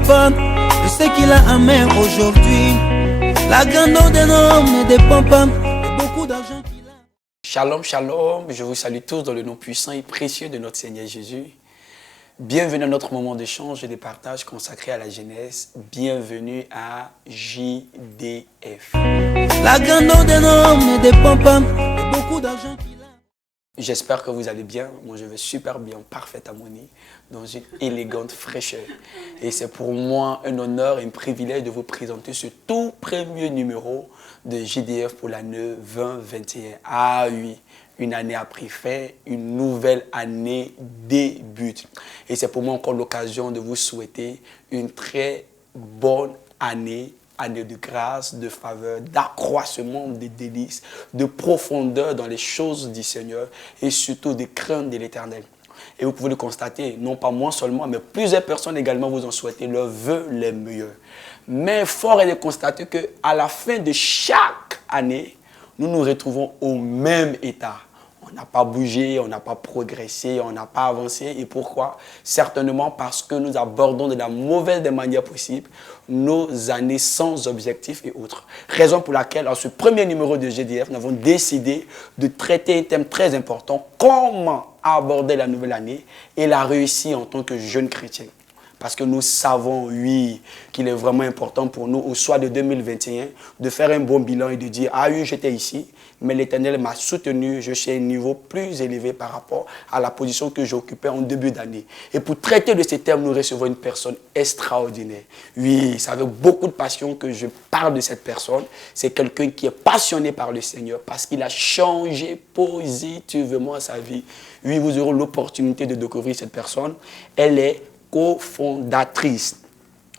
papa, je sais qu'il a un main aujourd'hui. La grandeur d'un homme ne dépend pas de beaucoup d'argent qu'il a. Shalom, shalom, je vous salue tous dans le nom puissant et précieux de notre Seigneur Jésus. Bienvenue à notre moment d'échange et de partage consacré à la jeunesse. Bienvenue à JDF. La grandeur d'un homme ne dépend pas de beaucoup d'argent qu'il a. J'espère que vous allez bien. Moi, je vais super bien, en parfaite harmonie, dans une élégante fraîcheur. Et c'est pour moi un honneur et un privilège de vous présenter ce tout premier numéro de JDF pour l'année 2021. Ah oui, une année a pris fin, une nouvelle année débute. Et c'est pour moi encore l'occasion de vous souhaiter une très bonne année de grâce, de faveur, d'accroissement, de délices, de profondeur dans les choses du Seigneur et surtout de crainte de l'Éternel. Et vous pouvez le constater, non pas moi seulement, mais plusieurs personnes également vous ont souhaité leurs vœux les meilleurs. Mais fort est de constater qu'à la fin de chaque année, nous nous retrouvons au même état. On n'a pas bougé, on n'a pas progressé, on n'a pas avancé. Et pourquoi? Certainement parce que nous abordons de la mauvaise des manières possibles nos années sans objectif et autres. Raison pour laquelle, en ce premier numéro de GDF, nous avons décidé de traiter un thème très important, comment aborder la nouvelle année et la réussir en tant que jeune chrétien. Parce que nous savons, oui, qu'il est vraiment important pour nous, au soir de 2021, de faire un bon bilan et de dire, ah oui, j'étais ici, mais l'Éternel m'a soutenu, je suis à un niveau plus élevé par rapport à la position que j'occupais en début d'année. Et pour traiter de ces thèmes, nous recevons une personne extraordinaire. Oui, c'est avec beaucoup de passion que je parle de cette personne. C'est quelqu'un qui est passionné par le Seigneur parce qu'il a changé positivement sa vie. Oui, vous aurez l'opportunité de découvrir cette personne. Elle est cofondatrice,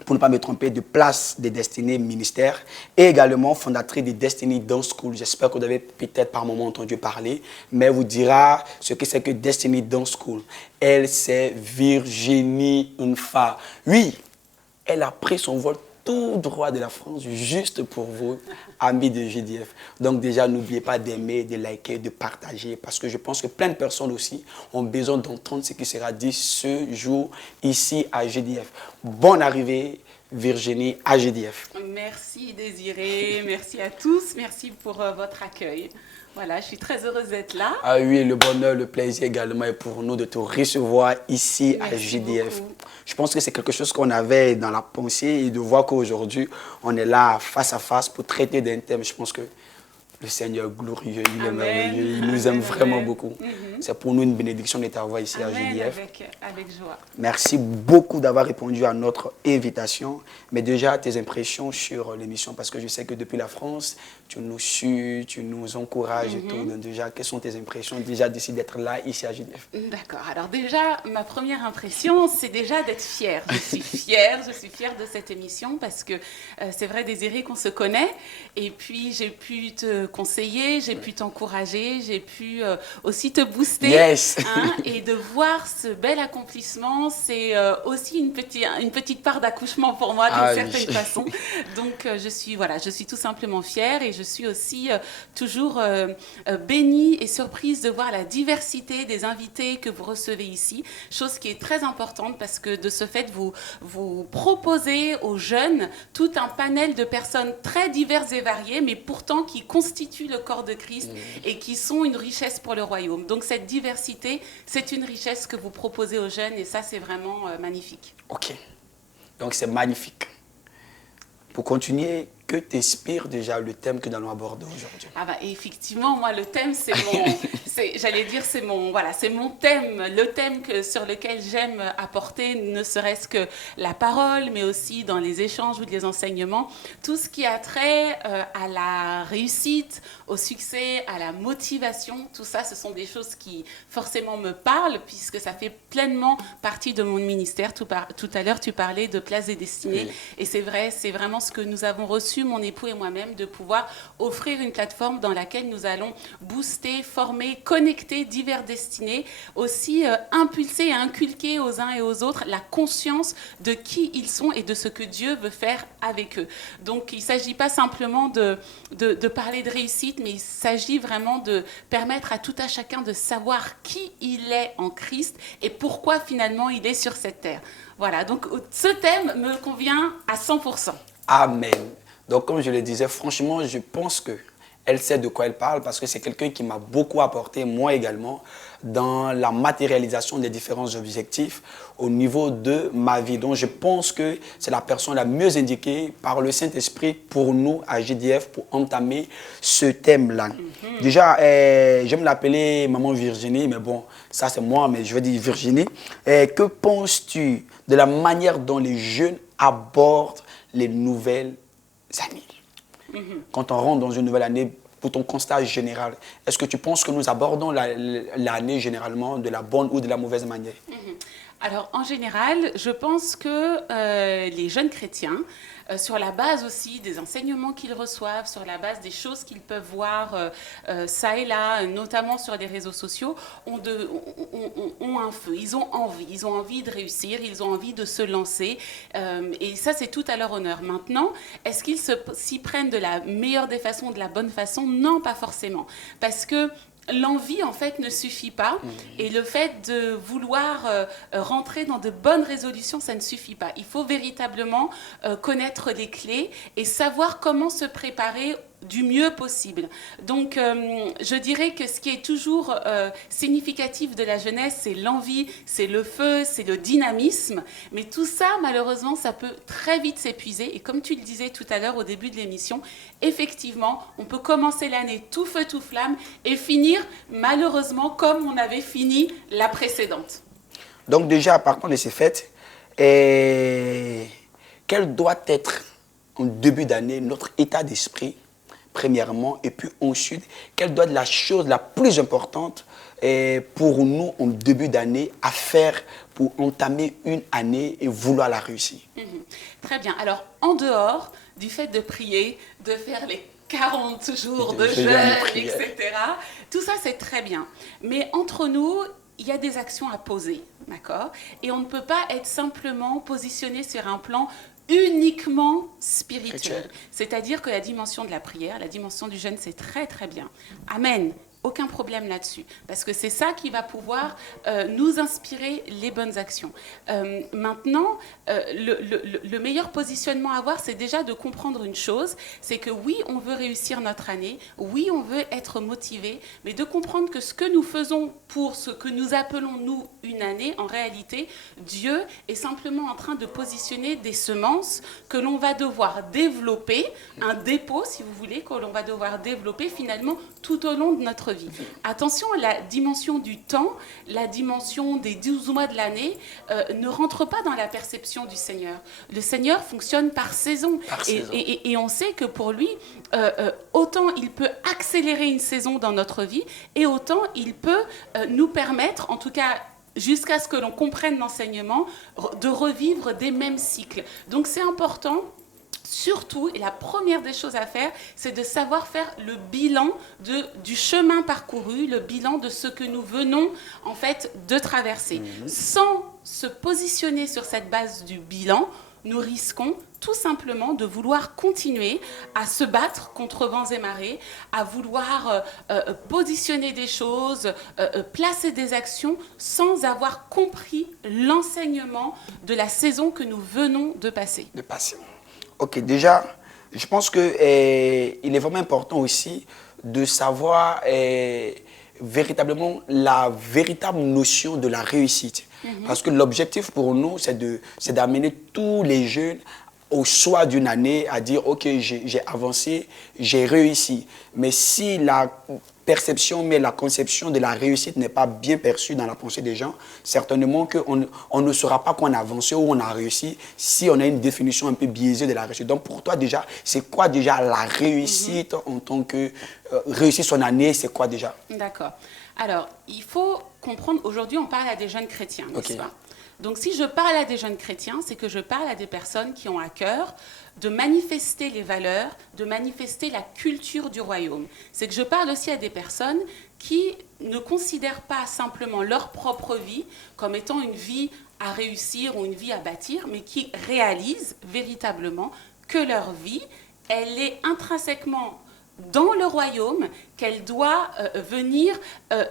pour ne pas me tromper, de Place des Destinées Ministère et également fondatrice de Destiny Dance School. J'espère que vous avez peut-être par moment entendu parler, mais elle vous dira ce que c'est que Destiny Dance School. Elle, c'est Virginie Unfa. Oui, elle a pris son vol tout droit de la France juste pour vous, amis de GDF. Donc déjà, n'oubliez pas d'aimer, de liker, de partager, parce que je pense que plein de personnes aussi ont besoin d'entendre ce qui sera dit ce jour ici à GDF. Bonne arrivée, Virginie, à GDF. Merci Désiré, merci à tous, merci pour votre accueil. Voilà, je suis très heureuse d'être là. Ah oui, le bonheur, le plaisir également est pour nous de te recevoir ici à GDF. Beaucoup. Je pense que c'est quelque chose qu'on avait dans la pensée et de voir qu'aujourd'hui, on est là face à face pour traiter d'un thème. Je pense que le Seigneur est glorieux, il est merveilleux, il nous aime vraiment beaucoup. C'est pour nous une bénédiction de t'avoir ici à GDF. Avec joie. Merci beaucoup d'avoir répondu à notre invitation. Mais déjà, tes impressions sur l'émission, parce que je sais que depuis la France, tu nous suis, tu nous encourages et tout. Donc déjà, quelles sont tes impressions déjà d'ici d'être là, ici à GDF? D'accord. Alors déjà, ma première impression, c'est déjà d'être fière. Je suis fière de cette émission parce que c'est vrai, Désiré, qu'on se connaît. Et puis, j'ai pu te conseiller, j'ai pu t'encourager, j'ai pu aussi te booster. Yes. Et de voir ce bel accomplissement, c'est aussi une petite part d'accouchement pour moi d'une certaine façon. Donc, je suis tout simplement fière et je suis aussi toujours bénie et surprise de voir la diversité des invités que vous recevez ici, chose qui est très importante parce que de ce fait, vous proposez aux jeunes tout un panel de personnes très diverses et variées, mais pourtant qui constituent le corps de Christ et qui sont une richesse pour le royaume. Donc cette diversité, c'est une richesse que vous proposez aux jeunes et ça, c'est vraiment magnifique. Ok, donc c'est magnifique. Pour continuer, que t'inspire déjà le thème que nous allons aborder aujourd'hui? Ah bah effectivement, moi le thème c'est mon thème, le thème sur lequel j'aime apporter ne serait-ce que la parole, mais aussi dans les échanges ou les enseignements, tout ce qui a trait à la réussite, au succès, à la motivation, tout ça ce sont des choses qui forcément me parlent puisque ça fait pleinement partie de mon ministère. Tout à l'heure tu parlais de Place des Destinées et c'est vrai, c'est vraiment ce que nous avons reçu, mon époux et moi-même, de pouvoir offrir une plateforme dans laquelle nous allons booster, former, connecter diverses destinées, aussi impulser et inculquer aux uns et aux autres la conscience de qui ils sont et de ce que Dieu veut faire avec eux. Donc il ne s'agit pas simplement de parler de réussite, mais il s'agit vraiment de permettre à tout à chacun de savoir qui il est en Christ et pourquoi finalement il est sur cette terre. Voilà, donc ce thème me convient à 100%. Amen. Donc comme je le disais, franchement, je pense qu'elle sait de quoi elle parle parce que c'est quelqu'un qui m'a beaucoup apporté, moi également, dans la matérialisation des différents objectifs au niveau de ma vie. Donc je pense que c'est la personne la mieux indiquée par le Saint-Esprit pour nous à GDF pour entamer ce thème-là. Déjà, j'aime l'appeler Maman Virginie, mais bon, ça c'est moi, mais je vais dire Virginie. Que penses-tu de la manière dont les jeunes abordent les nouvelles années? Quand on rentre dans une nouvelle année, pour ton constat général, est-ce que tu penses que nous abordons l'année généralement de la bonne ou de la mauvaise manière? Alors, en général, je pense que les jeunes chrétiens, sur la base aussi des enseignements qu'ils reçoivent, sur la base des choses qu'ils peuvent voir ça et là, notamment sur les réseaux sociaux, ont un feu, ils ont envie de réussir, ils ont envie de se lancer. Et ça, c'est tout à leur honneur. Maintenant, est-ce qu'ils s'y prennent de la meilleure des façons, de la bonne façon? Non, pas forcément. Parce que l'envie, en fait, ne suffit pas. Et le fait de vouloir rentrer dans de bonnes résolutions, ça ne suffit pas. Il faut véritablement connaître les clés et savoir comment se préparer du mieux possible. Donc, je dirais que ce qui est toujours significatif de la jeunesse, c'est l'envie, c'est le feu, c'est le dynamisme. Mais tout ça, malheureusement, ça peut très vite s'épuiser. Et comme tu le disais tout à l'heure au début de l'émission, effectivement, on peut commencer l'année tout feu, tout flamme et finir, malheureusement, comme on avait fini la précédente. Donc déjà, partant de ces faits, quel doit être en début d'année notre état d'esprit premièrement, et puis ensuite, quelle doit être la chose la plus importante pour nous en début d'année à faire pour entamer une année et vouloir la réussir? Très bien. Alors, en dehors du fait de prier, de faire les 40 jours de jeûne, etc., tout ça, c'est très bien. Mais entre nous, il y a des actions à poser, d'accord? Et on ne peut pas être simplement positionné sur un plan uniquement spirituel. C'est-à-dire que la dimension de la prière, la dimension du jeûne, c'est très très bien. Amen. Aucun problème là-dessus, parce que c'est ça qui va pouvoir nous inspirer les bonnes actions. Maintenant, le meilleur positionnement à avoir, c'est déjà de comprendre une chose, c'est que oui, on veut réussir notre année, oui, on veut être motivé, mais de comprendre que ce que nous faisons pour ce que nous appelons, nous, une année, en réalité, Dieu est simplement en train de positionner des semences que l'on va devoir développer, un dépôt, si vous voulez, que l'on va devoir développer finalement tout au long de notre vie. Attention, la dimension du temps, la dimension des 12 mois de l'année ne rentre pas dans la perception du Seigneur. Le Seigneur fonctionne par saison. Et on sait que pour lui, autant il peut accélérer une saison dans notre vie et autant il peut nous permettre, en tout cas jusqu'à ce que l'on comprenne l'enseignement, de revivre des mêmes cycles. Donc c'est important. Surtout, et la première des choses à faire, c'est de savoir faire le bilan du chemin parcouru, le bilan de ce que nous venons en fait de traverser. Sans se positionner sur cette base du bilan, nous risquons tout simplement de vouloir continuer à se battre contre vents et marées, à vouloir positionner des choses, placer des actions sans avoir compris l'enseignement de la saison que nous venons de passer. Ok, déjà, je pense qu'il est vraiment important aussi de savoir véritablement la véritable notion de la réussite. Parce que l'objectif pour nous, c'est d'amener tous les jeunes au soir d'une année à dire « Ok, j'ai avancé, j'ai réussi ». Mais si la perception, mais la conception de la réussite n'est pas bien perçue dans la pensée des gens, certainement qu'on ne saura pas qu'on a avancé ou on a réussi si on a une définition un peu biaisée de la réussite. Donc pour toi déjà, c'est quoi déjà la réussite en tant que réussir son année, c'est quoi déjà? D'accord. Alors, il faut comprendre, aujourd'hui on parle à des jeunes chrétiens, n'est-ce pas? Donc si je parle à des jeunes chrétiens, c'est que je parle à des personnes qui ont à cœur de manifester les valeurs, de manifester la culture du royaume. C'est que je parle aussi à des personnes qui ne considèrent pas simplement leur propre vie comme étant une vie à réussir ou une vie à bâtir, mais qui réalisent véritablement que leur vie, elle est intrinsèquement dans le royaume, qu'elle doit venir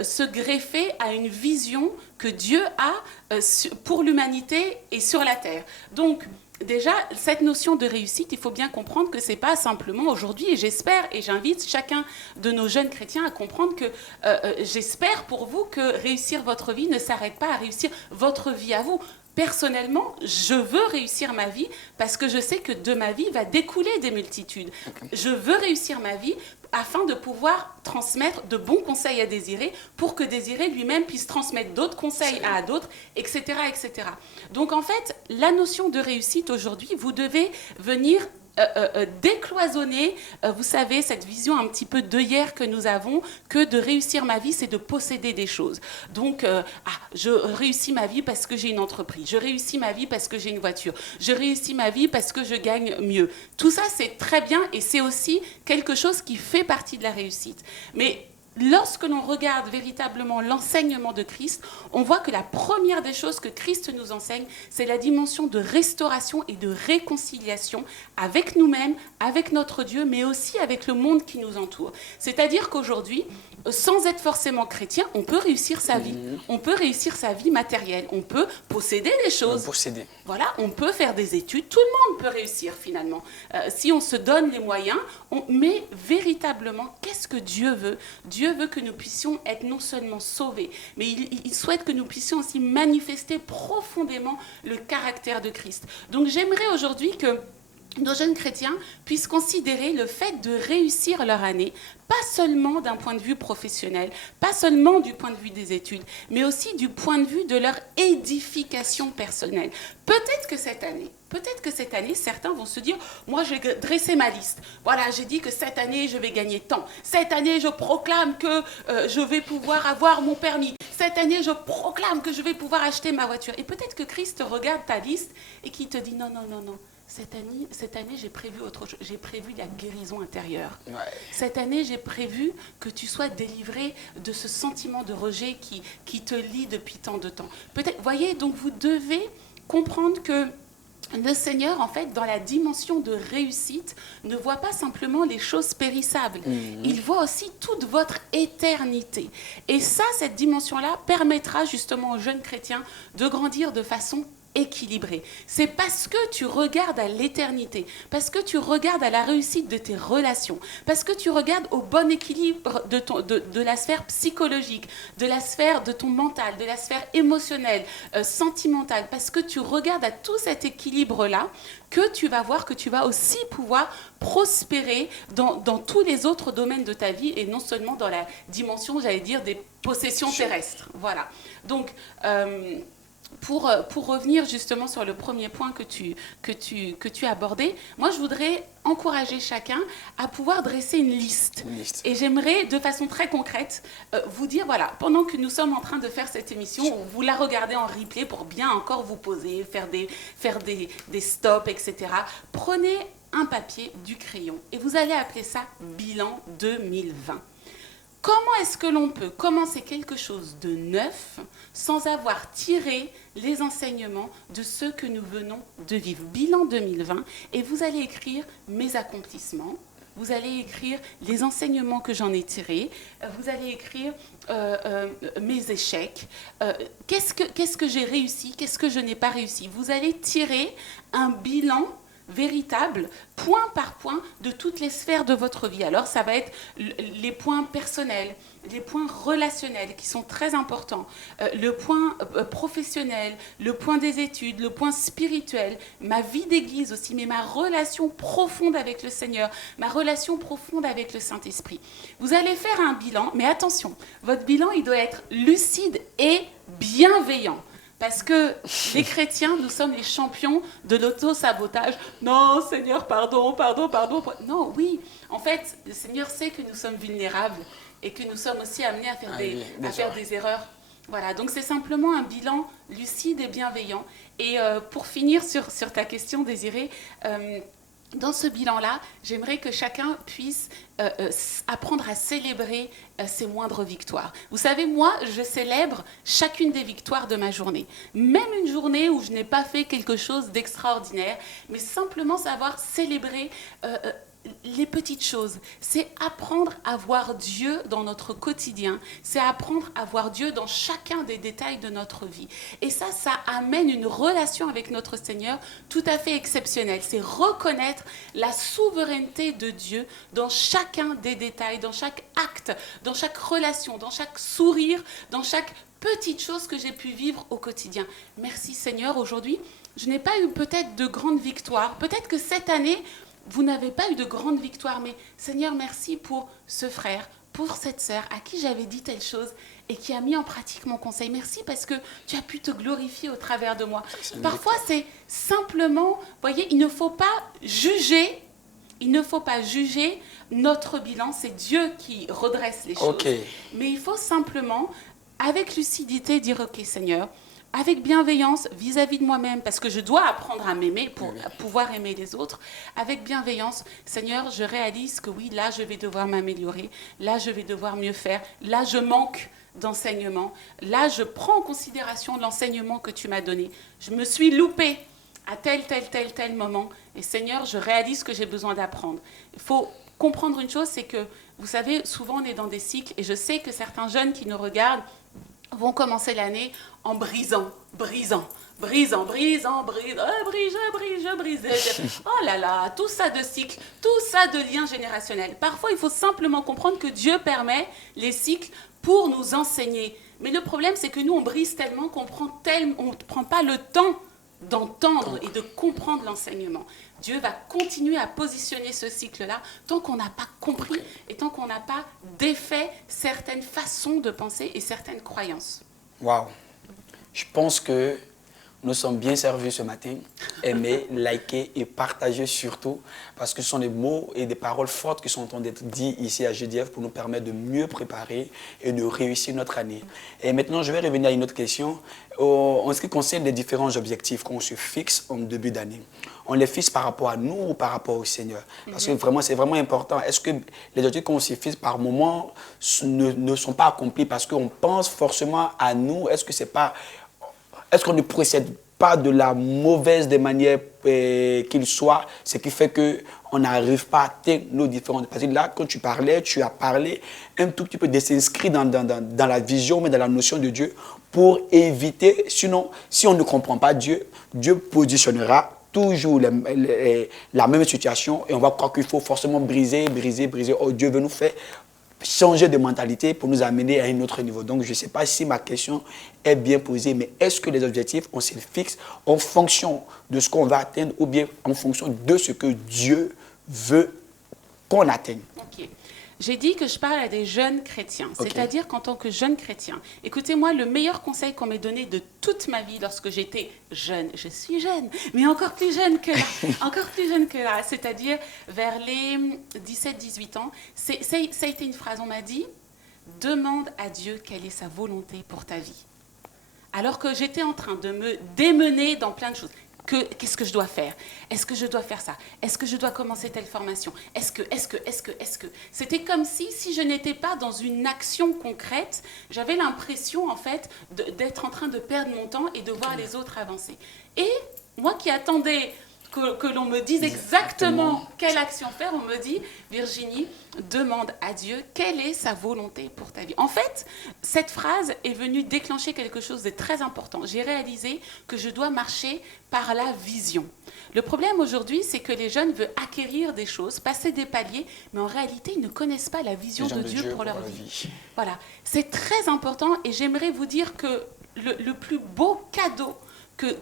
se greffer à une vision que Dieu a pour l'humanité et sur la terre. Donc, déjà, cette notion de réussite, il faut bien comprendre que ce n'est pas simplement aujourd'hui, et j'espère, et j'invite chacun de nos jeunes chrétiens à comprendre que j'espère pour vous que réussir votre vie ne s'arrête pas à réussir votre vie à vous. Personnellement, je veux réussir ma vie parce que je sais que de ma vie va découler des multitudes. Je veux réussir ma vie afin de pouvoir transmettre de bons conseils à Désiré pour que Désiré lui-même puisse transmettre d'autres conseils à d'autres, etc., etc. Donc en fait, la notion de réussite aujourd'hui, vous devez venir décloisonner, vous savez, cette vision un petit peu d'œillère que nous avons, que de réussir ma vie, c'est de posséder des choses. Donc, je réussis ma vie parce que j'ai une entreprise, je réussis ma vie parce que j'ai une voiture, je réussis ma vie parce que je gagne mieux. Tout ça, c'est très bien et c'est aussi quelque chose qui fait partie de la réussite. Mais lorsque l'on regarde véritablement l'enseignement de Christ, on voit que la première des choses que Christ nous enseigne, c'est la dimension de restauration et de réconciliation avec nous-mêmes, avec notre Dieu, mais aussi avec le monde qui nous entoure. C'est-à-dire qu'aujourd'hui, sans être forcément chrétien, on peut réussir sa vie. On peut réussir sa vie matérielle. On peut posséder des choses. Voilà, on peut faire des études. Tout le monde peut réussir finalement. Si on se donne les moyens, mais véritablement, qu'est-ce que Dieu veut ? Dieu veut que nous puissions être non seulement sauvés, mais il souhaite que nous puissions aussi manifester profondément le caractère de Christ. Donc j'aimerais aujourd'hui que nos jeunes chrétiens puissent considérer le fait de réussir leur année, pas seulement d'un point de vue professionnel, pas seulement du point de vue des études, mais aussi du point de vue de leur édification personnelle. Peut-être que cette année, certains vont se dire, moi j'ai dressé ma liste. Voilà, j'ai dit que cette année, je vais gagner tant. Cette année, je proclame que je vais pouvoir avoir mon permis. Cette année, je proclame que je vais pouvoir acheter ma voiture. Et peut-être que Christ regarde ta liste et qu'il te dit, non. Cette année, j'ai prévu autre chose. J'ai prévu la guérison intérieure. Ouais. Cette année, j'ai prévu que tu sois délivré de ce sentiment de rejet qui te lie depuis tant de temps. Peut-être, voyez, donc vous devez comprendre que le Seigneur, en fait, dans la dimension de réussite, ne voit pas simplement les choses périssables. Il voit aussi toute votre éternité. Et ça, cette dimension-là permettra justement aux jeunes chrétiens de grandir de façon équilibré. C'est parce que tu regardes à l'éternité, parce que tu regardes à la réussite de tes relations, parce que tu regardes au bon équilibre de la sphère psychologique, de la sphère de ton mental, de la sphère émotionnelle, sentimentale, parce que tu regardes à tout cet équilibre-là, que tu vas voir que tu vas aussi pouvoir prospérer dans tous les autres domaines de ta vie et non seulement dans la dimension, j'allais dire, des possessions terrestres. Voilà. Donc, pour revenir justement sur le premier point que tu as abordé, moi je voudrais encourager chacun à pouvoir dresser une liste. Et j'aimerais de façon très concrète vous dire, voilà, pendant que nous sommes en train de faire cette émission, vous la regardez en replay pour bien encore vous poser, faire des stops, etc. Prenez un papier, du crayon et vous allez appeler ça bilan 2020. Comment est-ce que l'on peut commencer quelque chose de neuf sans avoir tiré les enseignements de ce que nous venons de vivre ? Bilan 2020, et vous allez écrire mes accomplissements, vous allez écrire les enseignements que j'en ai tirés, vous allez écrire mes échecs, qu'est-ce que j'ai réussi, qu'est-ce que je n'ai pas réussi. Vous allez tirer un bilan véritable, point par point, de toutes les sphères de votre vie. Alors, ça va être les points personnels, les points relationnels qui sont très importants, le point professionnel, le point des études, le point spirituel, ma vie d'église aussi, mais ma relation profonde avec le Seigneur, ma relation profonde avec le Saint-Esprit. Vous allez faire un bilan, mais attention, votre bilan, il doit être lucide et bienveillant. Parce que les chrétiens, nous sommes les champions de l'auto-sabotage. Non, Seigneur, pardon. Non, oui. En fait, le Seigneur sait que nous sommes vulnérables et que nous sommes aussi amenés à faire des erreurs. Voilà, donc c'est simplement un bilan lucide et bienveillant. Et pour finir sur ta question, Désiré, dans ce bilan-là, j'aimerais que chacun puisse apprendre à célébrer ses moindres victoires. Vous savez, moi, je célèbre chacune des victoires de ma journée. Même une journée où je n'ai pas fait quelque chose d'extraordinaire, mais simplement savoir célébrer les petites choses. C'est apprendre à voir Dieu dans notre quotidien. C'est apprendre à voir Dieu dans chacun des détails de notre vie. Et ça amène une relation avec notre Seigneur tout à fait exceptionnelle. C'est reconnaître la souveraineté de Dieu dans chacun des détails, dans chaque acte, dans chaque relation, dans chaque sourire, dans chaque petite chose que j'ai pu vivre au quotidien. Merci Seigneur, aujourd'hui, je n'ai pas eu peut-être de grandes victoires. Peut-être que cette année, vous n'avez pas eu de grande victoire, mais Seigneur, merci pour ce frère, pour cette sœur à qui j'avais dit telle chose et qui a mis en pratique mon conseil. Merci parce que tu as pu te glorifier au travers de moi. Parfois, c'est simplement, vous voyez, il ne faut pas juger notre bilan. C'est Dieu qui redresse les choses. Okay. Mais il faut simplement, avec lucidité, dire, ok Seigneur, avec bienveillance vis-à-vis de moi-même, parce que je dois apprendre à m'aimer pour pouvoir aimer les autres. Avec bienveillance, Seigneur, je réalise que oui, là, je vais devoir m'améliorer. Là, je vais devoir mieux faire. Là, je manque d'enseignement. Là, je prends en considération l'enseignement que tu m'as donné. Je me suis loupée à tel moment. Et Seigneur, je réalise que j'ai besoin d'apprendre. Il faut comprendre une chose, c'est que, vous savez, souvent, on est dans des cycles, et je sais que certains jeunes qui nous regardent vont commencer l'année en brisant. Oh là là, tout ça de cycles, tout ça de liens générationnels. Parfois, il faut simplement comprendre que Dieu permet les cycles pour nous enseigner. Mais le problème, c'est que nous, on brise tellement qu'on ne prend pas le temps d'entendre et de comprendre l'enseignement. Dieu va continuer à positionner ce cycle-là tant qu'on n'a pas compris et tant qu'on n'a pas défait certaines façons de penser et certaines croyances. Waouh! Je pense que nous sommes bien servis ce matin. Aimez, likez et partagez surtout, parce que ce sont des mots et des paroles fortes qui sont en train d'être dites ici à GDF pour nous permettre de mieux préparer et de réussir notre année. Et maintenant, je vais revenir à une autre question. En ce qui concerne les différents objectifs qu'on se fixe en début d'année, on les fixe par rapport à nous ou par rapport au Seigneur? Parce que vraiment, c'est vraiment important. Est-ce que les objectifs qu'on se fixe par moment ne sont pas accomplis parce qu'on pense forcément à nous? Est-ce qu'on ne procède pas de la mauvaise des manières qu'il soit, ce qui fait qu'on n'arrive pas à atteindre nos différentes... Parce que là, quand tu as parlé un tout petit peu de s'inscrire dans la vision, mais dans la notion de Dieu, pour éviter, sinon, si on ne comprend pas Dieu, Dieu positionnera toujours la même situation et on va croire qu'il faut forcément briser. Oh, Dieu veut nous faire changer de mentalité pour nous amener à un autre niveau. Donc, je ne sais pas si ma question est bien posée, mais est-ce que les objectifs, on se fixe en fonction de ce qu'on va atteindre ou bien en fonction de ce que Dieu veut qu'on atteigne? Ok. J'ai dit que je parle à des jeunes chrétiens, c'est-à-dire qu'en tant que jeune chrétien, écoutez-moi, le meilleur conseil qu'on m'ait donné de toute ma vie lorsque j'étais jeune, je suis jeune, mais encore plus jeune que là, c'est-à-dire vers les 17-18 ans, ça a été une phrase, on m'a dit, demande à Dieu quelle est sa volonté pour ta vie. Alors que j'étais en train de me démener dans plein de choses. Qu'est-ce que je dois faire? Est-ce que je dois faire ça? Est-ce que je dois commencer telle formation? Est-ce que? C'était comme si je n'étais pas dans une action concrète, j'avais l'impression en fait d'être en train de perdre mon temps et de voir les autres avancer. Et moi qui attendais que l'on me dise exactement quelle action faire, on me dit, Virginie, demande à Dieu quelle est sa volonté pour ta vie. En fait, cette phrase est venue déclencher quelque chose de très important. J'ai réalisé que je dois marcher par la vision. Le problème aujourd'hui, c'est que les jeunes veulent acquérir des choses, passer des paliers, mais en réalité, ils ne connaissent pas la vision de Dieu pour leur vie. Voilà, c'est très important et j'aimerais vous dire que le plus beau cadeau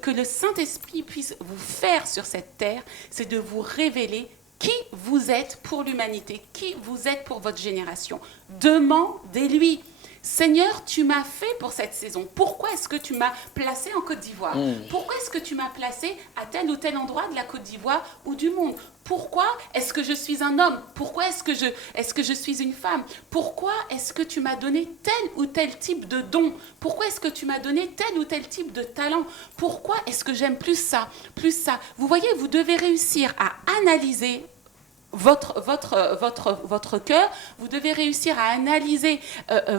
que le Saint-Esprit puisse vous faire sur cette terre, c'est de vous révéler qui vous êtes pour l'humanité, qui vous êtes pour votre génération. Demandez-lui. Seigneur, tu m'as fait pour cette saison. Pourquoi est-ce que tu m'as placé en Côte d'Ivoire? Pourquoi est-ce que tu m'as placé à tel ou tel endroit de la Côte d'Ivoire ou du monde? Pourquoi est-ce que je suis un homme? Pourquoi est-ce que je suis une femme? Pourquoi est-ce que tu m'as donné tel ou tel type de don? Pourquoi est-ce que tu m'as donné tel ou tel type de talent? Pourquoi est-ce que j'aime plus ça, plus ça? Vous voyez, vous devez réussir à analyser votre cœur, vous devez réussir à analyser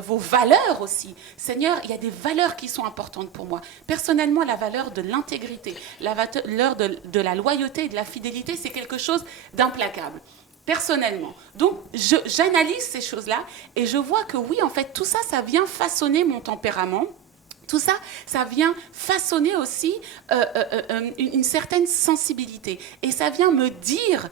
vos valeurs aussi. Seigneur, il y a des valeurs qui sont importantes pour moi. Personnellement, la valeur de l'intégrité, la valeur de la loyauté et de la fidélité, c'est quelque chose d'implacable. Personnellement. Donc, j'analyse ces choses-là et je vois que oui, en fait, tout ça, ça vient façonner mon tempérament. Tout ça, ça vient façonner aussi une certaine sensibilité. Et ça vient me dire,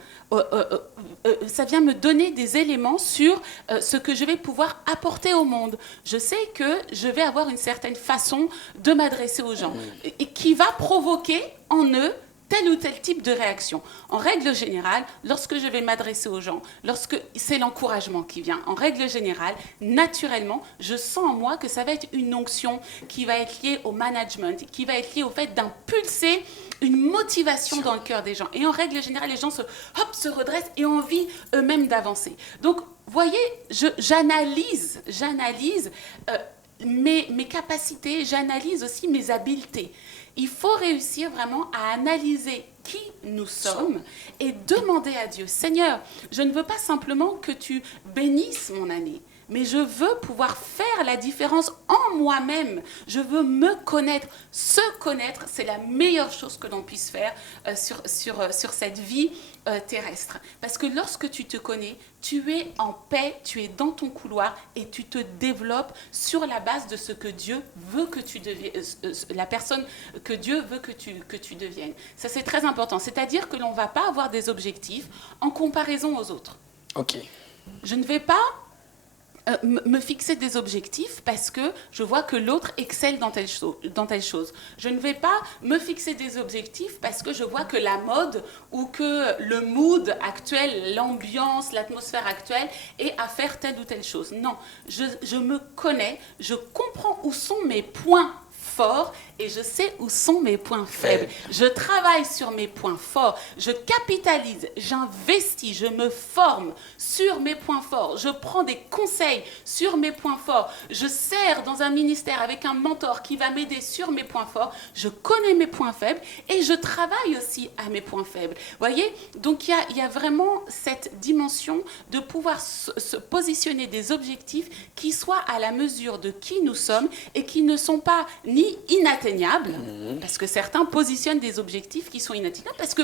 ça vient me donner des éléments sur ce que je vais pouvoir apporter au monde. Je sais que je vais avoir une certaine façon de m'adresser aux gens et qui va provoquer en eux tel ou tel type de réaction. En règle générale, lorsque je vais m'adresser aux gens, lorsque c'est l'encouragement qui vient, en règle générale, naturellement, je sens en moi que ça va être une onction qui va être liée au management, qui va être liée au fait d'impulser une motivation dans le cœur des gens. Et en règle générale, les gens se redressent et ont envie eux-mêmes d'avancer. Donc, voyez, j'analyse mes capacités, j'analyse aussi mes habiletés. Il faut réussir vraiment à analyser qui nous sommes et demander à Dieu, Seigneur, je ne veux pas simplement que tu bénisses mon année, mais je veux pouvoir faire la différence en moi-même. Je veux me connaître. Se connaître, c'est la meilleure chose que l'on puisse faire sur cette vie terrestre. Parce que lorsque tu te connais, tu es en paix, tu es dans ton couloir et tu te développes sur la base de ce que Dieu veut que tu deviennes, la personne que Dieu veut que tu deviennes. Ça, c'est très important. C'est-à-dire que l'on ne va pas avoir des objectifs en comparaison aux autres. Ok. Je ne vais pas me fixer des objectifs parce que je vois que l'autre excelle dans telle chose. Je ne vais pas me fixer des objectifs parce que je vois que la mode ou que le mood actuel, l'ambiance, l'atmosphère actuelle est à faire telle ou telle chose. Non, je me connais, je comprends où sont mes points forts et je sais où sont mes points faibles. Je travaille sur mes points forts, je capitalise, j'investis, je me forme sur mes points forts, je prends des conseils sur mes points forts, je sers dans un ministère avec un mentor qui va m'aider sur mes points forts, je connais mes points faibles et je travaille aussi à mes points faibles. Voyez, donc il y a vraiment cette dimension de pouvoir se positionner des objectifs qui soient à la mesure de qui nous sommes et qui ne sont pas ni inatteignables, parce que certains positionnent des objectifs qui sont inatteignables, parce que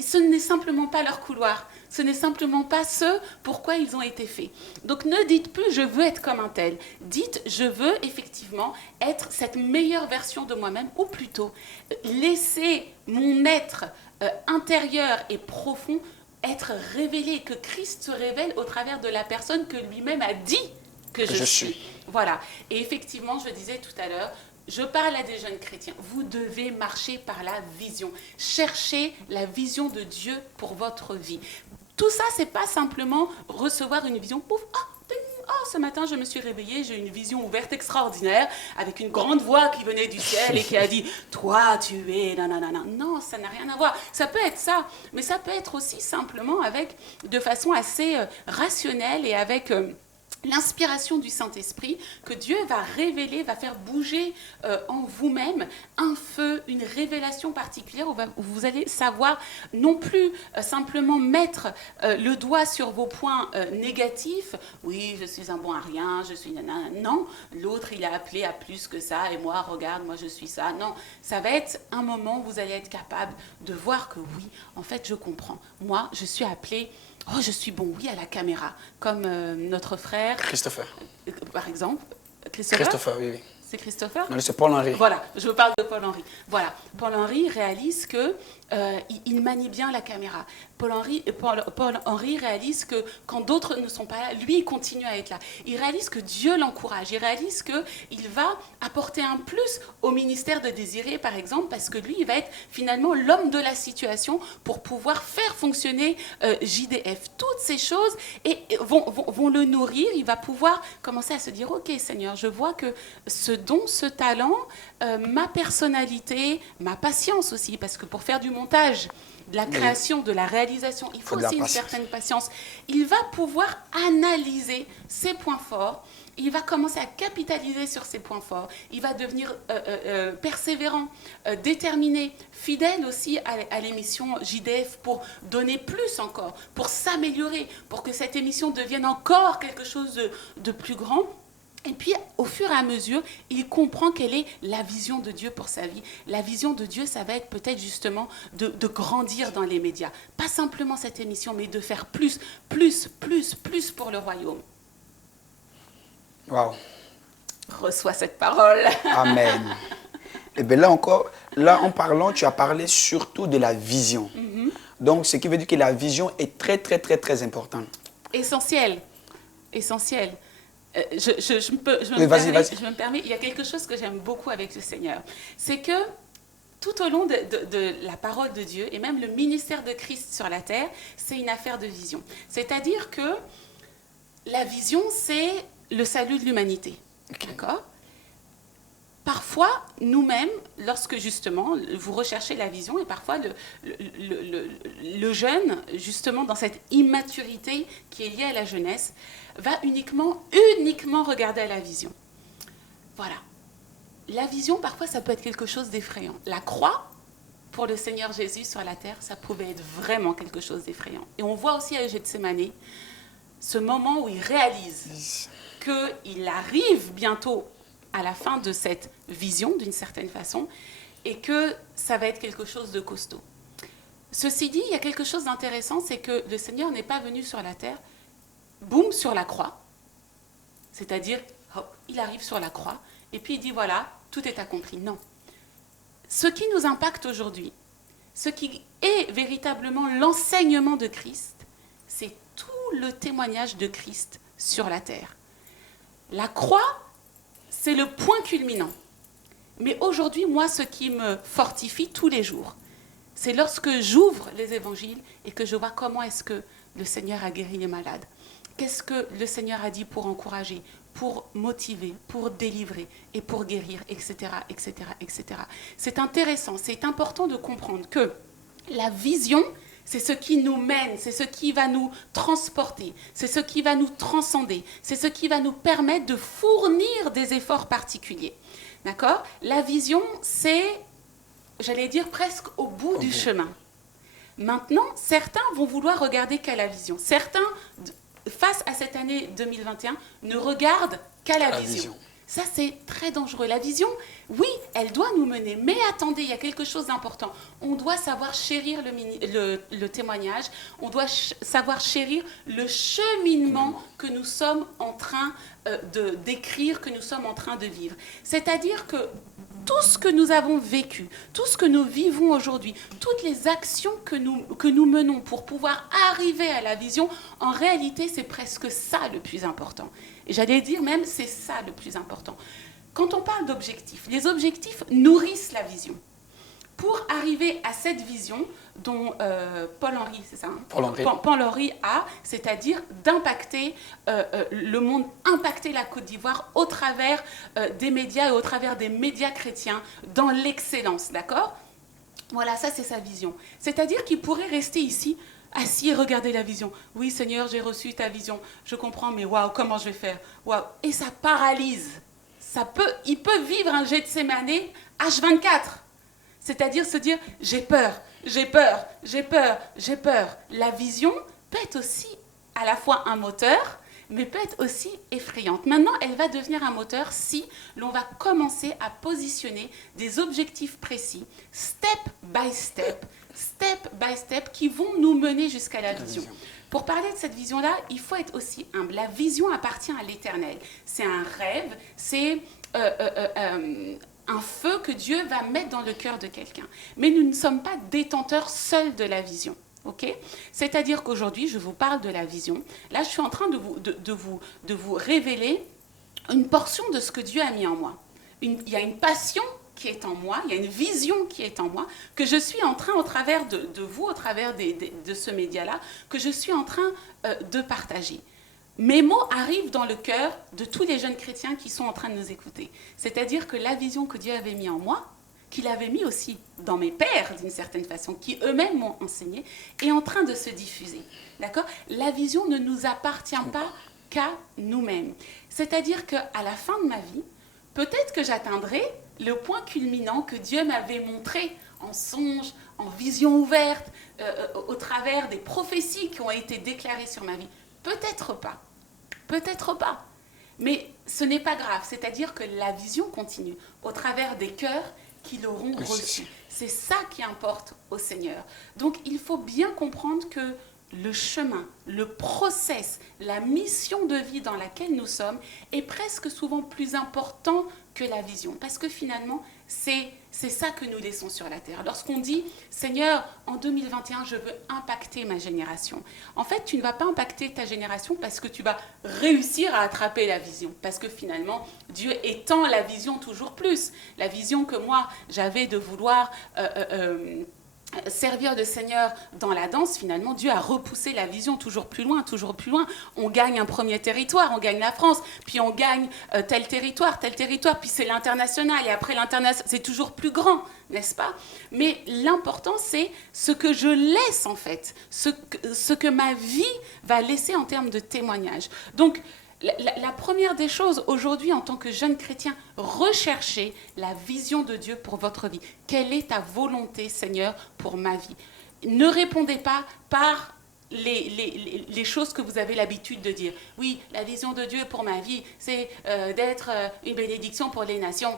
ce n'est simplement pas leur couloir, ce n'est simplement pas ce pourquoi ils ont été faits. Donc ne dites plus « je veux être comme un tel », dites « je veux effectivement être cette meilleure version de moi-même » ou plutôt laisser mon être intérieur et profond être révélé, que Christ se révèle au travers de la personne que lui-même a dit que je suis. Voilà. Et effectivement, je disais tout à l'heure, je parle à des jeunes chrétiens. Vous devez marcher par la vision. Cherchez la vision de Dieu pour votre vie. Tout ça, c'est pas simplement recevoir une vision. Pouf, ce matin, je me suis réveillée, j'ai une vision ouverte extraordinaire avec une grande voix qui venait du ciel et qui a dit « Toi, tu es... nanana. » Non, ça n'a rien à voir. Ça peut être ça, mais ça peut être aussi simplement de façon assez rationnelle et avec... l'inspiration du Saint-Esprit que Dieu va révéler, va faire bouger en vous-même un feu, une révélation particulière où vous allez savoir non plus simplement mettre le doigt sur vos points négatifs. Oui, je suis un bon à rien, je suis nanana. Non, l'autre il est appelé à plus que ça et moi, regarde, moi je suis ça. Non, ça va être un moment où vous allez être capable de voir que oui, en fait je comprends. Moi, je suis appelé... Oh, je suis bon, oui, à la caméra, comme notre frère... Christopher. Par exemple. Christopher, oui. C'est Christopher? Non, c'est Paul-Henri. Voilà, je parle de Paul-Henri. Voilà, Paul-Henri réalise que il manie bien la caméra. Paul-Henri réalise que quand d'autres ne sont pas là, lui, il continue à être là. Il réalise que Dieu l'encourage. Il réalise qu'il va apporter un plus au ministère de Désiré, par exemple, parce que lui, il va être finalement l'homme de la situation pour pouvoir faire fonctionner JDF. Toutes ces choses vont le nourrir. Il va pouvoir commencer à se dire, ok Seigneur, je vois que ce don, ce talent, ma personnalité, ma patience aussi, parce que pour faire du montage, de la création, de la réalisation, il faut aussi une certaine patience. Il va pouvoir analyser ses points forts, il va commencer à capitaliser sur ses points forts, il va devenir persévérant, déterminé, fidèle aussi à l'émission JDF pour donner plus encore, pour s'améliorer, pour que cette émission devienne encore quelque chose de plus grand. Et puis, au fur et à mesure, il comprend quelle est la vision de Dieu pour sa vie. La vision de Dieu, ça va être peut-être justement de grandir dans les médias. Pas simplement cette émission, mais de faire plus pour le royaume. Waouh. Reçois cette parole. Amen. Et bien là encore, là en parlant, tu as parlé surtout de la vision. Donc, ce qui veut dire que la vision est très importante. Essentiel. Je me permets, il y a quelque chose que j'aime beaucoup avec le Seigneur. C'est que tout au long de la parole de Dieu, et même le ministère de Christ sur la terre, c'est une affaire de vision. C'est-à-dire que la vision, c'est le salut de l'humanité. Okay. D'accord ? Parfois, nous-mêmes, lorsque justement vous recherchez la vision, et parfois le jeune, justement dans cette immaturité qui est liée à la jeunesse, va uniquement regarder à la vision. Voilà. La vision, parfois, ça peut être quelque chose d'effrayant. La croix, pour le Seigneur Jésus sur la terre, ça pouvait être vraiment quelque chose d'effrayant. Et on voit aussi à Gethsémani ce moment où il réalise qu'il arrive bientôt à la fin de cette vision, d'une certaine façon, et que ça va être quelque chose de costaud. Ceci dit, il y a quelque chose d'intéressant, c'est que le Seigneur n'est pas venu sur la terre, boum, sur la croix. C'est-à-dire, hop, il arrive sur la croix, et puis il dit, voilà, tout est accompli. Non. Ce qui nous impacte aujourd'hui, ce qui est véritablement l'enseignement de Christ, c'est tout le témoignage de Christ sur la terre. La croix, c'est le point culminant. Mais aujourd'hui, moi, ce qui me fortifie tous les jours, c'est lorsque j'ouvre les évangiles et que je vois comment est-ce que le Seigneur a guéri les malades. Qu'est-ce que le Seigneur a dit pour encourager, pour motiver, pour délivrer et pour guérir, etc., etc., etc. C'est intéressant, c'est important de comprendre que la vision, c'est ce qui nous mène, c'est ce qui va nous transporter, c'est ce qui va nous transcender, c'est ce qui va nous permettre de fournir des efforts particuliers. D'accord ? La vision, c'est, j'allais dire, presque au bout du chemin. Maintenant, certains vont vouloir regarder qu'à la vision. Certains, face à cette année 2021, ne regardent qu'à la vision. Ça, c'est très dangereux. La vision, oui, elle doit nous mener. Mais attendez, il y a quelque chose d'important. On doit savoir chérir le témoignage. On doit savoir chérir le cheminement que nous sommes en train de décrire, que nous sommes en train de vivre. C'est-à-dire que tout ce que nous avons vécu, tout ce que nous vivons aujourd'hui, toutes les actions que nous menons pour pouvoir arriver à la vision, en réalité, c'est presque ça le plus important. Et j'allais dire même, c'est ça le plus important. Quand on parle d'objectifs, les objectifs nourrissent la vision. Pour arriver à cette vision dont Paul-Henri, c'est ça, hein, Paul-Henri a, c'est-à-dire d'impacter le monde, impacter la Côte d'Ivoire au travers des médias et au travers des médias chrétiens dans l'excellence, d'accord ? Voilà, ça c'est sa vision. C'est-à-dire qu'il pourrait rester ici, assis et regarder la vision. Oui, Seigneur, j'ai reçu ta vision, je comprends, mais waouh, comment je vais faire ? Waouh ! Et ça paralyse. Il peut vivre un Gethsémani H24. C'est-à-dire se dire, j'ai peur. La vision peut être aussi à la fois un moteur, mais peut être aussi effrayante. Maintenant, elle va devenir un moteur si l'on va commencer à positionner des objectifs précis, step by step, qui vont nous mener jusqu'à la vision. Pour parler de cette vision-là, il faut être aussi humble. La vision appartient à l'Éternel. C'est un rêve, c'est un feu que Dieu va mettre dans le cœur de quelqu'un. Mais nous ne sommes pas détenteurs seuls de la vision. Okay? C'est-à-dire qu'aujourd'hui, je vous parle de la vision. Là, je suis en train de vous révéler une portion de ce que Dieu a mis en moi. Il y a une passion qui est en moi, il y a une vision qui est en moi, que je suis en train, au travers de vous, au travers de ce média-là, que je suis en train de partager. Mes mots arrivent dans le cœur de tous les jeunes chrétiens qui sont en train de nous écouter. C'est-à-dire que la vision que Dieu avait mis en moi, qu'il avait mis aussi dans mes pères, d'une certaine façon, qui eux-mêmes m'ont enseigné, est en train de se diffuser. D'accord ? La vision ne nous appartient pas qu'à nous-mêmes. C'est-à-dire qu'à la fin de ma vie, peut-être que j'atteindrai le point culminant que Dieu m'avait montré en songe, en vision ouverte, au travers des prophéties qui ont été déclarées sur ma vie. Peut-être pas. Peut-être pas. Mais ce n'est pas grave. C'est-à-dire que la vision continue au travers des cœurs qui l'auront reçu. C'est ça qui importe au Seigneur. Donc, il faut bien comprendre que le chemin, le process, la mission de vie dans laquelle nous sommes est presque souvent plus important que la vision. Parce que finalement, c'est ça que nous laissons sur la terre. Lorsqu'on dit, Seigneur, en 2021, je veux impacter ma génération. En fait, tu ne vas pas impacter ta génération parce que tu vas réussir à attraper la vision. Parce que finalement, Dieu étend la vision toujours plus. La vision que moi, j'avais de vouloir servir le Seigneur dans la danse, finalement, Dieu a repoussé la vision toujours plus loin, toujours plus loin. On gagne un premier territoire, on gagne la France, puis on gagne tel territoire, puis c'est l'international, et après l'international, c'est toujours plus grand, n'est-ce pas? Mais l'important, c'est ce que je laisse, en fait, ce que ma vie va laisser en termes de témoignage. Donc, la première des choses, aujourd'hui, en tant que jeune chrétien, recherchez la vision de Dieu pour votre vie. Quelle est ta volonté, Seigneur, pour ma vie? Ne répondez pas par les choses que vous avez l'habitude de dire. Oui, la vision de Dieu pour ma vie, c'est d'être une bénédiction pour les nations.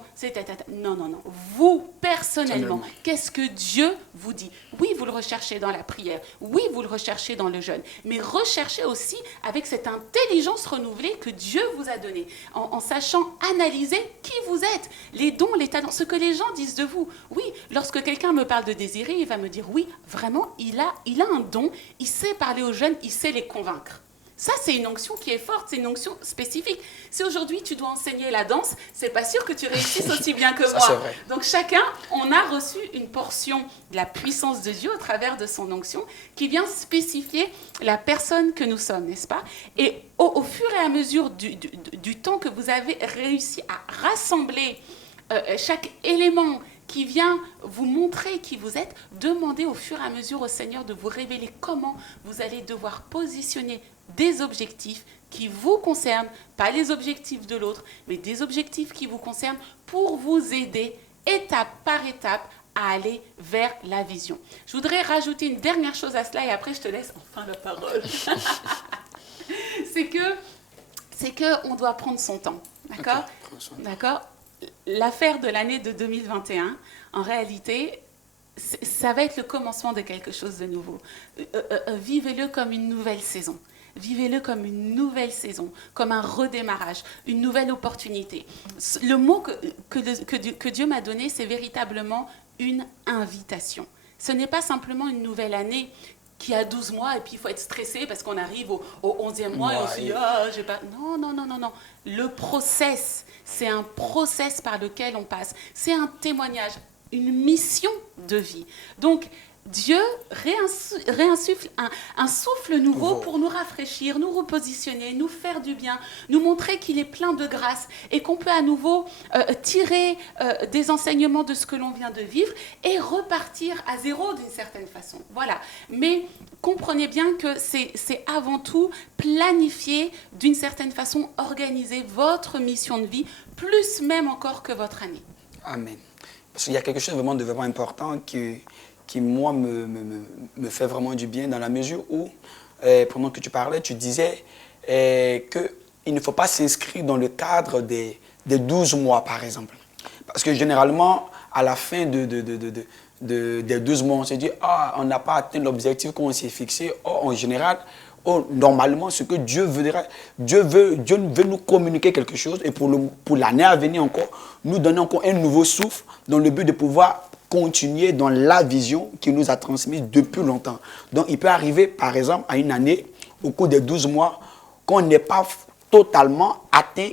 Non, non, non. Vous, personnellement, qu'est-ce que Dieu vous dit? Oui, vous le recherchez dans la prière. Oui, vous le recherchez dans le jeûne. Mais recherchez aussi avec cette intelligence renouvelée que Dieu vous a donnée, en sachant analyser qui vous êtes, les dons, les talents, ce que les gens disent de vous. Oui, lorsque quelqu'un me parle de Désiré, il va me dire, oui, vraiment, il a un don, il sait parler aux jeunes, il sait les convaincre. Ça, c'est une onction qui est forte, c'est une onction spécifique. Si aujourd'hui, tu dois enseigner la danse, c'est pas sûr que tu réussisses aussi bien que moi. Donc, chacun, on a reçu une portion de la puissance de Dieu au travers de son onction qui vient spécifier la personne que nous sommes, n'est-ce pas? Et au fur et à mesure du temps que vous avez réussi à rassembler chaque élément qui vient vous montrer qui vous êtes, demandez au fur et à mesure au Seigneur de vous révéler comment vous allez devoir positionner des objectifs qui vous concernent, pas les objectifs de l'autre, mais des objectifs qui vous concernent pour vous aider étape par étape à aller vers la vision. Je voudrais rajouter une dernière chose à cela et après je te laisse enfin la parole. c'est que on doit prendre son temps, d'accord? Okay, d'accord? L'affaire de l'année de 2021, en réalité, ça va être le commencement de quelque chose de nouveau. Vivez-le comme une nouvelle saison. Vivez-le comme une nouvelle saison, comme un redémarrage, une nouvelle opportunité. Le mot que Dieu m'a donné, c'est véritablement une invitation. Ce n'est pas simplement une nouvelle année qui a 12 mois et puis il faut être stressé parce qu'on arrive au 11e mois et on se dit « Ah, j'ai pas... » Non, non, non, non, non. Le process, c'est un process par lequel on passe. C'est un témoignage, une mission de vie. Donc, Dieu réinsuffle un souffle nouveau pour nous rafraîchir, nous repositionner, nous faire du bien, nous montrer qu'il est plein de grâce et qu'on peut à nouveau tirer des enseignements de ce que l'on vient de vivre et repartir à zéro d'une certaine façon. Voilà. Mais comprenez bien que c'est avant tout planifier, d'une certaine façon, organiser votre mission de vie, plus même encore que votre année. Amen. Parce qu'il y a quelque chose vraiment de vraiment important qui moi, me fait vraiment du bien dans la mesure où, pendant que tu parlais, tu disais qu'il ne faut pas s'inscrire dans le cadre des 12 mois, par exemple. Parce que généralement, à la fin des 12 mois, on se dit « Ah, on n'a pas atteint l'objectif qu'on s'est fixé. » En général, oh, normalement, ce que Dieu voudrait, Dieu veut nous communiquer quelque chose et pour l'année à venir encore, nous donner encore un nouveau souffle dans le but de pouvoir continuer dans la vision qu'il nous a transmise depuis longtemps. Donc, il peut arriver, par exemple, à une année, au cours des 12 mois, qu'on n'ait pas totalement atteint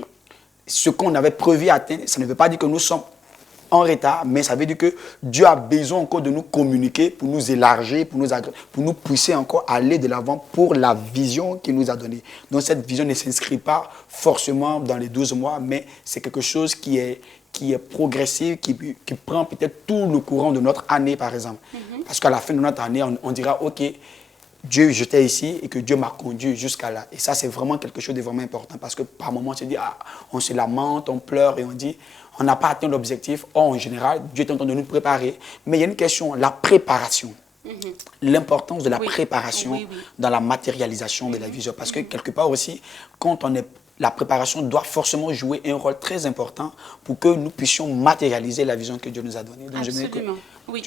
ce qu'on avait prévu atteindre. Ça ne veut pas dire que nous sommes en retard, mais ça veut dire que Dieu a besoin encore de nous communiquer pour nous élargir, pour nous pousser encore à aller de l'avant pour la vision qu'il nous a donnée. Donc cette vision ne s'inscrit pas forcément dans les 12 mois, mais c'est quelque chose qui est progressif, qui prend peut-être tout le courant de notre année, par exemple. Parce qu'à la fin de notre année, on dira, OK, Dieu, j'étais ici et que Dieu m'a conduit jusqu'à là. Et ça, c'est vraiment quelque chose de vraiment important parce que par moments, on se dit, on se lamente, on pleure et on dit, on n'a pas atteint l'objectif. Or, en général, Dieu est en train de nous préparer. Mais il y a une question, la préparation. L'importance de la préparation dans la matérialisation de la vision. Parce que quelque part aussi, la préparation doit forcément jouer un rôle très important pour que nous puissions matérialiser la vision que Dieu nous a donnée. Donc, absolument, oui.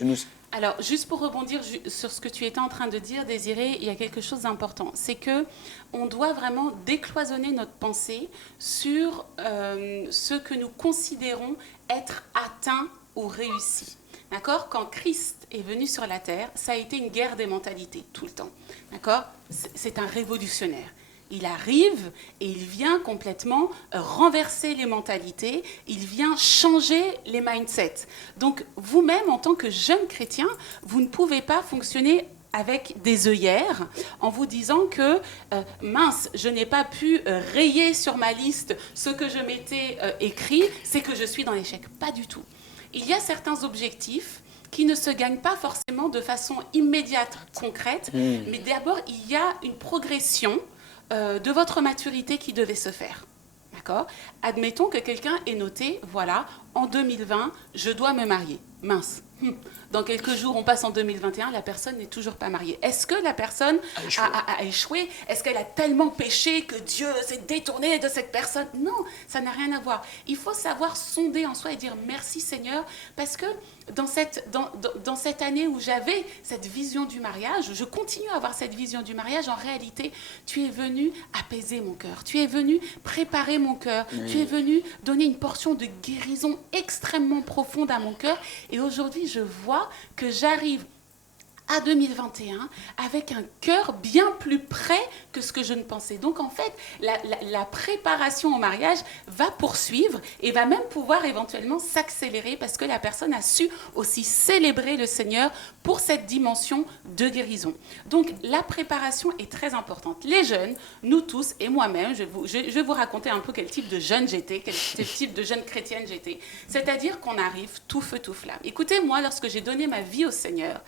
Alors, juste pour rebondir sur ce que tu étais en train de dire, Désiré, il y a quelque chose d'important. C'est qu'on doit vraiment décloisonner notre pensée sur ce que nous considérons être atteint ou réussi. D'accord ? Quand Christ est venu sur la terre, ça a été une guerre des mentalités tout le temps. D'accord ? C'est un révolutionnaire. Il arrive et il vient complètement renverser les mentalités, il vient changer les mindsets. Donc vous-même, en tant que jeune chrétien, vous ne pouvez pas fonctionner avec des œillères en vous disant que mince, je n'ai pas pu rayer sur ma liste ce que je m'étais écrit, c'est que je suis dans l'échec. Pas du tout. Il y a certains objectifs qui ne se gagnent pas forcément de façon immédiate, concrète, mais d'abord il y a une progression de votre maturité qui devait se faire. D'accord ? Admettons que quelqu'un ait noté, voilà, en 2020, je dois me marier. Mince. Dans quelques jours, on passe en 2021, la personne n'est toujours pas mariée. Est-ce que la personne a échoué ? Est-ce qu'elle a tellement péché que Dieu s'est détourné de cette personne ? Non, ça n'a rien à voir. Il faut savoir sonder en soi et dire merci Seigneur, parce que dans cette année où j'avais cette vision du mariage, je continue à avoir cette vision du mariage, en réalité, tu es venu apaiser mon cœur, tu es venu préparer mon cœur, tu es venu donner une portion de guérison extrêmement profonde à mon cœur. Et aujourd'hui, je vois que j'arrive à 2021 avec un cœur bien plus prêt que ce que je ne pensais. Donc en fait, la préparation au mariage va poursuivre et va même pouvoir éventuellement s'accélérer parce que la personne a su aussi célébrer le Seigneur pour cette dimension de guérison. Donc la préparation est très importante. Les jeunes, nous tous et moi-même, je vais vous raconter un peu quel type de jeune j'étais, quel type de jeune chrétienne j'étais. C'est-à-dire qu'on arrive tout feu, tout flamme. Écoutez, moi, lorsque j'ai donné ma vie au Seigneur,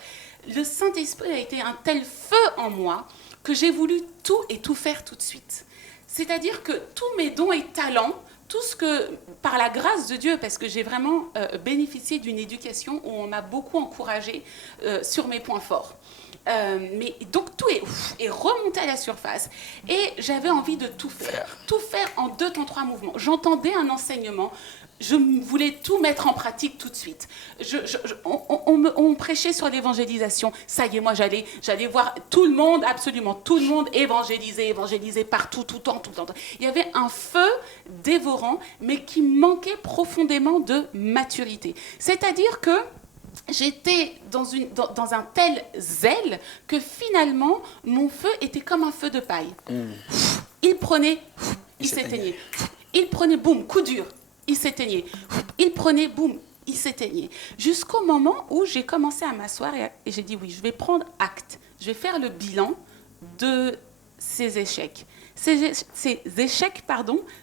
le Saint-Esprit a été un tel feu en moi que j'ai voulu tout et tout faire tout de suite. C'est-à-dire que tous mes dons et talents, tout ce que, par la grâce de Dieu, parce que j'ai vraiment bénéficié d'une éducation où on m'a beaucoup encouragée sur mes points forts. Mais donc tout est remonté à la surface et j'avais envie de tout faire en 2 temps 3 mouvements. J'entendais un enseignement, je voulais tout mettre en pratique tout de suite. On prêchait sur l'évangélisation. Ça y est, moi j'allais voir tout le monde, absolument tout le monde évangéliser partout, tout le temps. Il y avait un feu dévorant, mais qui manquait profondément de maturité. C'est-à-dire que j'étais dans un tel zèle que finalement, mon feu était comme un feu de paille. Il prenait, il s'éteignait. Il prenait, boum, coup dur, il s'éteignait. Il prenait, boum, il s'éteignait. Jusqu'au moment où j'ai commencé à m'asseoir et j'ai dit oui, je vais prendre acte. Je vais faire le bilan de ces échecs. Ces échecs,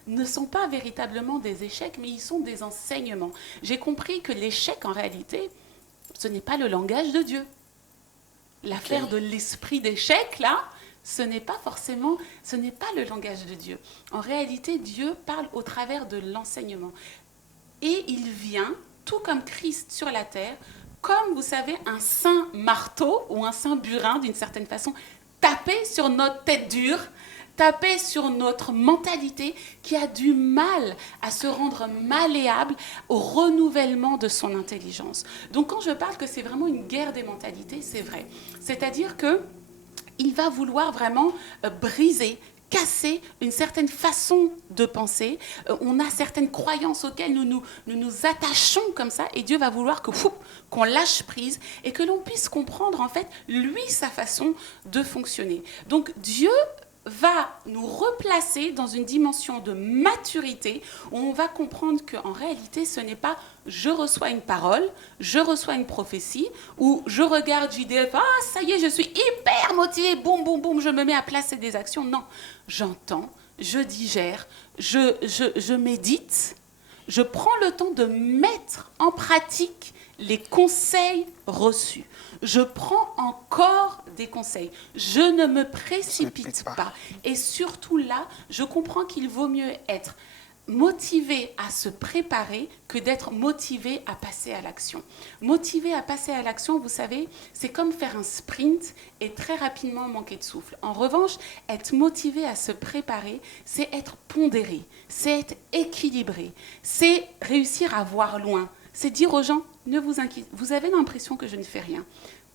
ne sont pas véritablement des échecs, mais ils sont des enseignements. J'ai compris que l'échec, en réalité, ce n'est pas le langage de Dieu. L'affaire de l'esprit d'échec, là, ce n'est pas le langage de Dieu. En réalité, Dieu parle au travers de l'enseignement. Et il vient, tout comme Christ sur la terre, comme, vous savez, un saint marteau ou un saint burin, d'une certaine façon, taper sur notre tête dure, taper sur notre mentalité qui a du mal à se rendre malléable au renouvellement de son intelligence. Donc quand je parle que c'est vraiment une guerre des mentalités, c'est vrai. C'est-à-dire que il va vouloir vraiment briser, casser une certaine façon de penser. On a certaines croyances auxquelles nous nous attachons comme ça, et Dieu va vouloir qu'on lâche prise et que l'on puisse comprendre en fait, lui, sa façon de fonctionner. Donc Dieu va nous replacer dans une dimension de maturité où on va comprendre qu'en réalité, ce n'est pas je reçois une parole, je reçois une prophétie, ou je regarde JDF, ah ça y est, je suis hyper motivée, boum, boum, boum, je me mets à placer des actions. Non, j'entends, je digère, je médite, je prends le temps de mettre en pratique les conseils reçus. Je prends encore des conseils. Je ne me précipite pas. Et surtout là, je comprends qu'il vaut mieux être motivé à se préparer que d'être motivé à passer à l'action. Motivé à passer à l'action, vous savez, c'est comme faire un sprint et très rapidement manquer de souffle. En revanche, être motivé à se préparer, c'est être pondéré, c'est être équilibré, c'est réussir à voir loin. C'est dire aux gens, ne vous inquiétez, vous avez l'impression que je ne fais rien.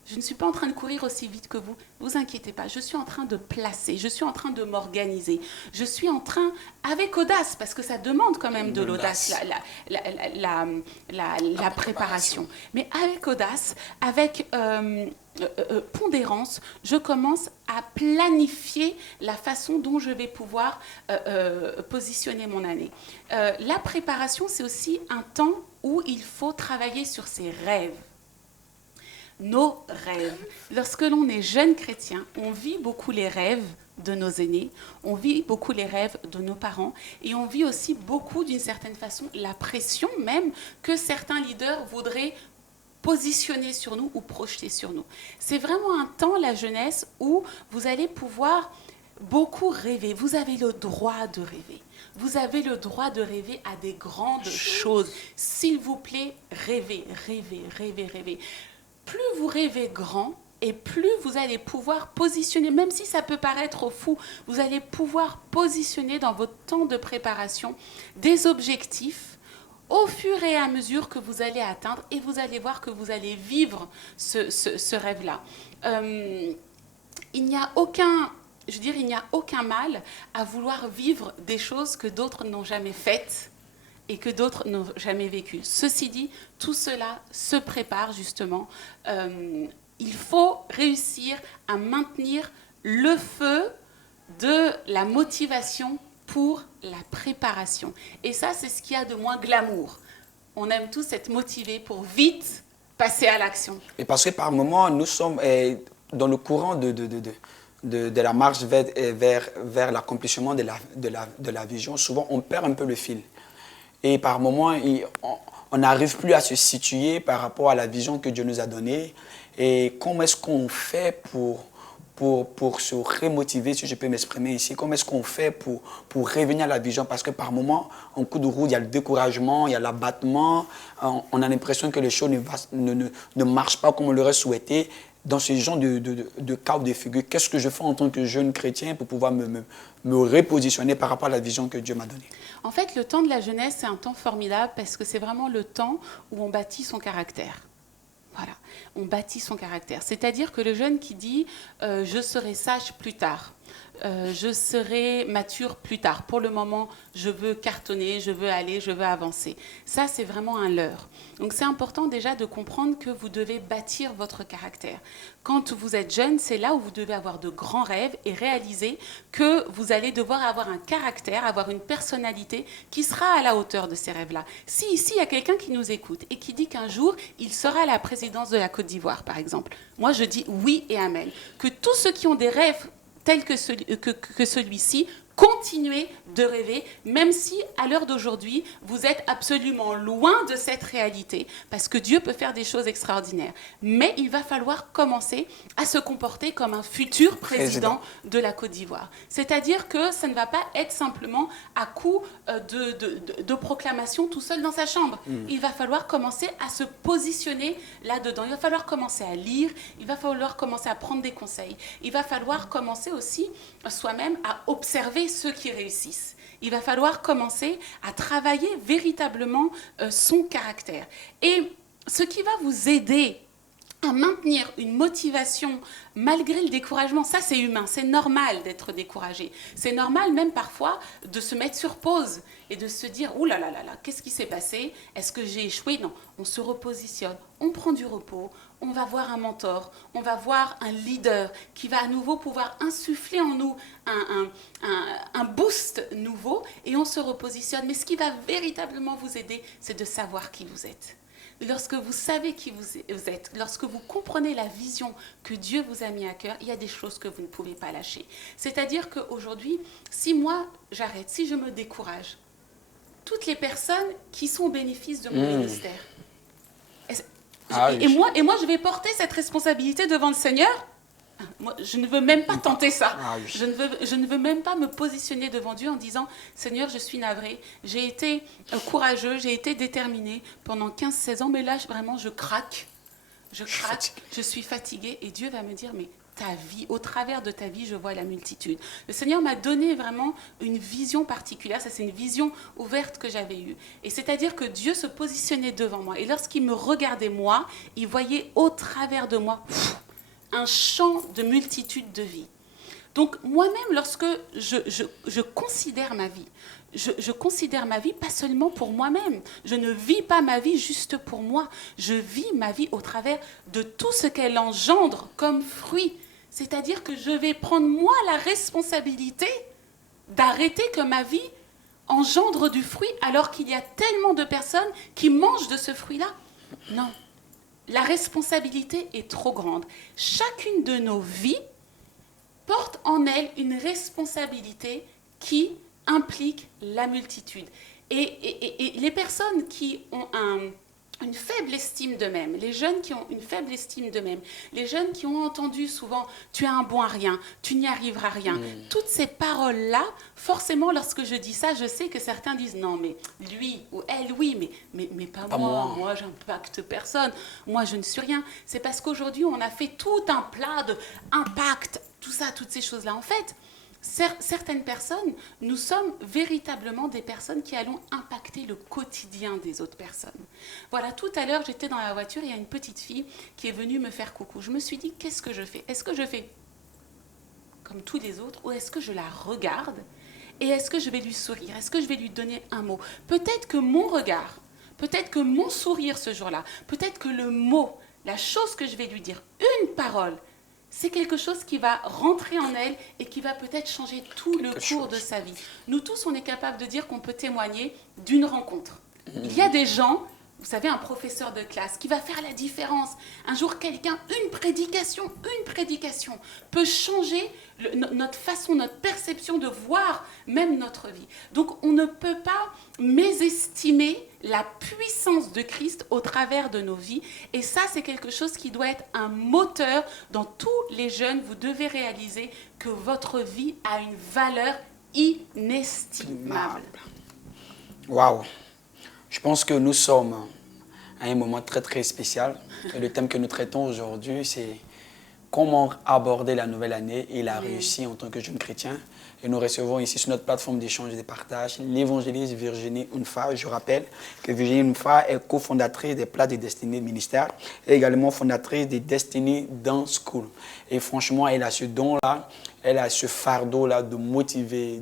Je ne suis pas en train de courir aussi vite que vous. Ne vous inquiétez pas, je suis en train de placer, je suis en train de m'organiser. Je suis en train, avec audace, parce que ça demande quand même de l'audace, la préparation. Mais avec audace, avec pondérance, je commence à planifier la façon dont je vais pouvoir positionner mon année. La préparation, c'est aussi un temps où il faut travailler sur ses rêves. Nos rêves. Lorsque l'on est jeune chrétien, on vit beaucoup les rêves de nos aînés, on vit beaucoup les rêves de nos parents et on vit aussi beaucoup, d'une certaine façon, la pression même que certains leaders voudraient positionner sur nous ou projeter sur nous. C'est vraiment un temps, la jeunesse, où vous allez pouvoir beaucoup rêver. Vous avez le droit de rêver. Vous avez le droit de rêver à des grandes choses. S'il vous plaît, rêvez, rêvez, rêvez, rêvez. Plus vous rêvez grand et plus vous allez pouvoir positionner, même si ça peut paraître fou, vous allez pouvoir positionner dans votre temps de préparation des objectifs au fur et à mesure que vous allez atteindre et vous allez voir que vous allez vivre ce rêve-là. Il n'y a aucun mal à vouloir vivre des choses que d'autres n'ont jamais faites et que d'autres n'ont jamais vécu. Ceci dit, tout cela se prépare justement. Il faut réussir à maintenir le feu de la motivation pour la préparation. Et ça, c'est ce qu'il y a de moins glamour. On aime tous être motivés pour vite passer à l'action. Et parce que par moments, nous sommes dans le courant de la marche vers l'accomplissement de la vision. Souvent, on perd un peu le fil. Et par moments, on n'arrive plus à se situer par rapport à la vision que Dieu nous a donnée. Et comment est-ce qu'on fait pour se remotiver, si je peux m'exprimer ici? Comment est-ce qu'on fait pour revenir à la vision? Parce que par moments, en coup de route, il y a le découragement, il y a l'abattement. On a l'impression que les choses ne marchent pas comme on l'aurait souhaité. Dans ce genre de cas ou de figure, qu'est-ce que je fais en tant que jeune chrétien pour pouvoir me repositionner par rapport à la vision que Dieu m'a donnée? En fait, le temps de la jeunesse, c'est un temps formidable parce que c'est vraiment le temps où on bâtit son caractère. Voilà, on bâtit son caractère. C'est-à-dire que le jeune qui dit « je serai sage plus tard », je serai mature plus tard. Pour le moment, je veux cartonner, je veux aller, je veux avancer. Ça, c'est vraiment un leurre. Donc, c'est important déjà de comprendre que vous devez bâtir votre caractère. Quand vous êtes jeune, c'est là où vous devez avoir de grands rêves et réaliser que vous allez devoir avoir un caractère, avoir une personnalité qui sera à la hauteur de ces rêves-là. Si ici, il y a quelqu'un qui nous écoute et qui dit qu'un jour, il sera à la présidence de la Côte d'Ivoire, par exemple, moi, je dis oui et amen. Que tous ceux qui ont des rêves tel que celui-ci, continuez de rêver, même si à l'heure d'aujourd'hui, vous êtes absolument loin de cette réalité, parce que Dieu peut faire des choses extraordinaires. Mais il va falloir commencer à se comporter comme un futur président de la Côte d'Ivoire. C'est-à-dire que ça ne va pas être simplement à coup de proclamation tout seul dans sa chambre. Il va falloir commencer à se positionner là-dedans. Il va falloir commencer à lire, il va falloir commencer à prendre des conseils. Il va falloir commencer aussi soi-même à observer ceux qui réussissent. Il va falloir commencer à travailler véritablement son caractère. Et ce qui va vous aider à maintenir une motivation malgré le découragement. Ça, c'est humain, c'est normal d'être découragé. C'est normal même parfois de se mettre sur pause et de se dire « Ouh là là là là, qu'est-ce qui s'est passé? Est-ce que j'ai échoué ?» Non, on se repositionne, on prend du repos, on va voir un mentor, on va voir un leader qui va à nouveau pouvoir insuffler en nous un boost nouveau et on se repositionne. Mais ce qui va véritablement vous aider, c'est de savoir qui vous êtes. Lorsque vous savez qui vous êtes, lorsque vous comprenez la vision que Dieu vous a mis à cœur, il y a des choses que vous ne pouvez pas lâcher. C'est-à-dire qu'aujourd'hui, si moi j'arrête, si je me décourage, toutes les personnes qui sont au bénéfice de mon ministère, et moi je vais porter cette responsabilité devant le Seigneur. Moi, je ne veux même pas tenter ça. Je ne veux même pas me positionner devant Dieu en disant « Seigneur, je suis navré, j'ai été courageux, j'ai été déterminé pendant 15-16 ans, mais là, vraiment, je craque, je suis fatigué. » Et Dieu va me dire « Mais ta vie, au travers de ta vie, je vois la multitude. » Le Seigneur m'a donné vraiment une vision particulière. Ça, c'est une vision ouverte que j'avais eue. Et c'est-à-dire que Dieu se positionnait devant moi. Et lorsqu'il me regardait, moi, il voyait au travers de moi un champ de multitude de vies. Donc moi-même, lorsque je considère ma vie, je considère ma vie pas seulement pour moi-même. Je ne vis pas ma vie juste pour moi. Je vis ma vie au travers de tout ce qu'elle engendre comme fruit. C'est-à-dire que je vais prendre moi la responsabilité d'arrêter que ma vie engendre du fruit alors qu'il y a tellement de personnes qui mangent de ce fruit-là. Non. La responsabilité est trop grande. Chacune de nos vies porte en elle une responsabilité qui implique la multitude. Et les personnes qui ont une faible estime d'eux-mêmes, les jeunes qui ont une faible estime d'eux-mêmes, les jeunes qui ont entendu souvent « tu es un bon à rien, tu n'y arriveras rien », toutes ces paroles-là, forcément, lorsque je dis ça, je sais que certains disent « non, mais lui ou elle, oui, mais pas moi, moi j'impacte personne, moi je ne suis rien ». C'est parce qu'aujourd'hui, on a fait tout un plat d'impact, tout ça, toutes ces choses-là. En fait, certaines personnes, nous sommes véritablement des personnes qui allons impacter le quotidien des autres personnes. Voilà, tout à l'heure, j'étais dans la voiture, il y a une petite fille qui est venue me faire coucou. Je me suis dit, qu'est-ce que je fais? Est-ce que je fais comme tous les autres ou est-ce que je la regarde et est-ce que je vais lui sourire? Est-ce que je vais lui donner un mot? Peut-être que mon regard, peut-être que mon sourire ce jour-là, peut-être que le mot, la chose que je vais lui dire, une parole, c'est quelque chose qui va rentrer en elle et qui va peut-être changer tout le cours de sa vie. Nous tous, on est capable de dire qu'on peut témoigner d'une rencontre. Il y a des gens, vous savez, un professeur de classe qui va faire la différence. Un jour, quelqu'un, une prédication peut changer notre façon, notre perception de voir même notre vie. Donc, on ne peut pas mésestimer la puissance de Christ au travers de nos vies. Et ça, c'est quelque chose qui doit être un moteur dans tous les jeunes. Vous devez réaliser que votre vie a une valeur inestimable. Waouh! Je pense que nous sommes à un moment très très spécial. Et le thème que nous traitons aujourd'hui, c'est comment aborder la nouvelle année et la réussite en tant que jeune chrétien. Et nous recevons ici sur notre plateforme d'échange et de partage l'évangéliste Virginie Unfa. Je rappelle que Virginie Unfa est cofondatrice des Plats de Destinée Ministère et également fondatrice des Destiny Dance School. Et franchement, elle a ce don-là, elle a ce fardeau-là de motiver,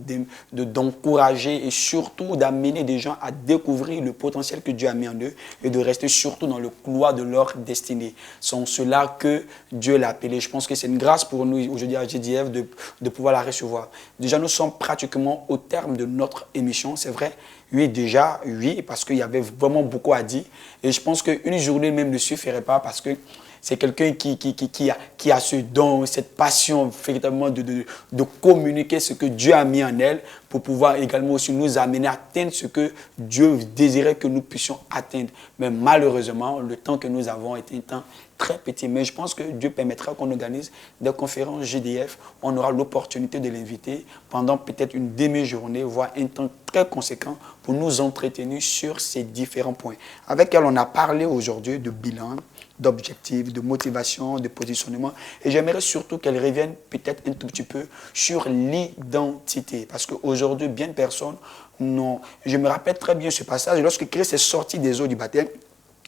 d'encourager et surtout d'amener des gens à découvrir le potentiel que Dieu a mis en eux et de rester surtout dans le couloir de leur destinée. C'est en cela que Dieu l'a appelé. Je pense que c'est une grâce pour nous aujourd'hui à GDF de pouvoir la recevoir. Déjà, nous sommes pratiquement au terme de notre émission, c'est vrai. Oui, déjà, oui, parce qu'il y avait vraiment beaucoup à dire. Et je pense qu'une journée même ne suffirait pas parce que c'est quelqu'un qui a ce don, cette passion véritablement de communiquer ce que Dieu a mis en elle pour pouvoir également aussi nous amener à atteindre ce que Dieu désirait que nous puissions atteindre. Mais malheureusement, le temps que nous avons est un temps très petit. Mais je pense que Dieu permettra qu'on organise des conférences GDF. On aura l'opportunité de l'inviter pendant peut-être une demi-journée, voire un temps très conséquent pour nous entretenir sur ces différents points. Avec elle, on a parlé aujourd'hui de bilan, d'objectifs, de motivation, de positionnement. Et j'aimerais surtout qu'elle revienne peut-être un tout petit peu sur l'identité. Parce qu'aujourd'hui, bien de personnes, non. Je me rappelle très bien ce passage. Lorsque Christ est sorti des eaux du baptême,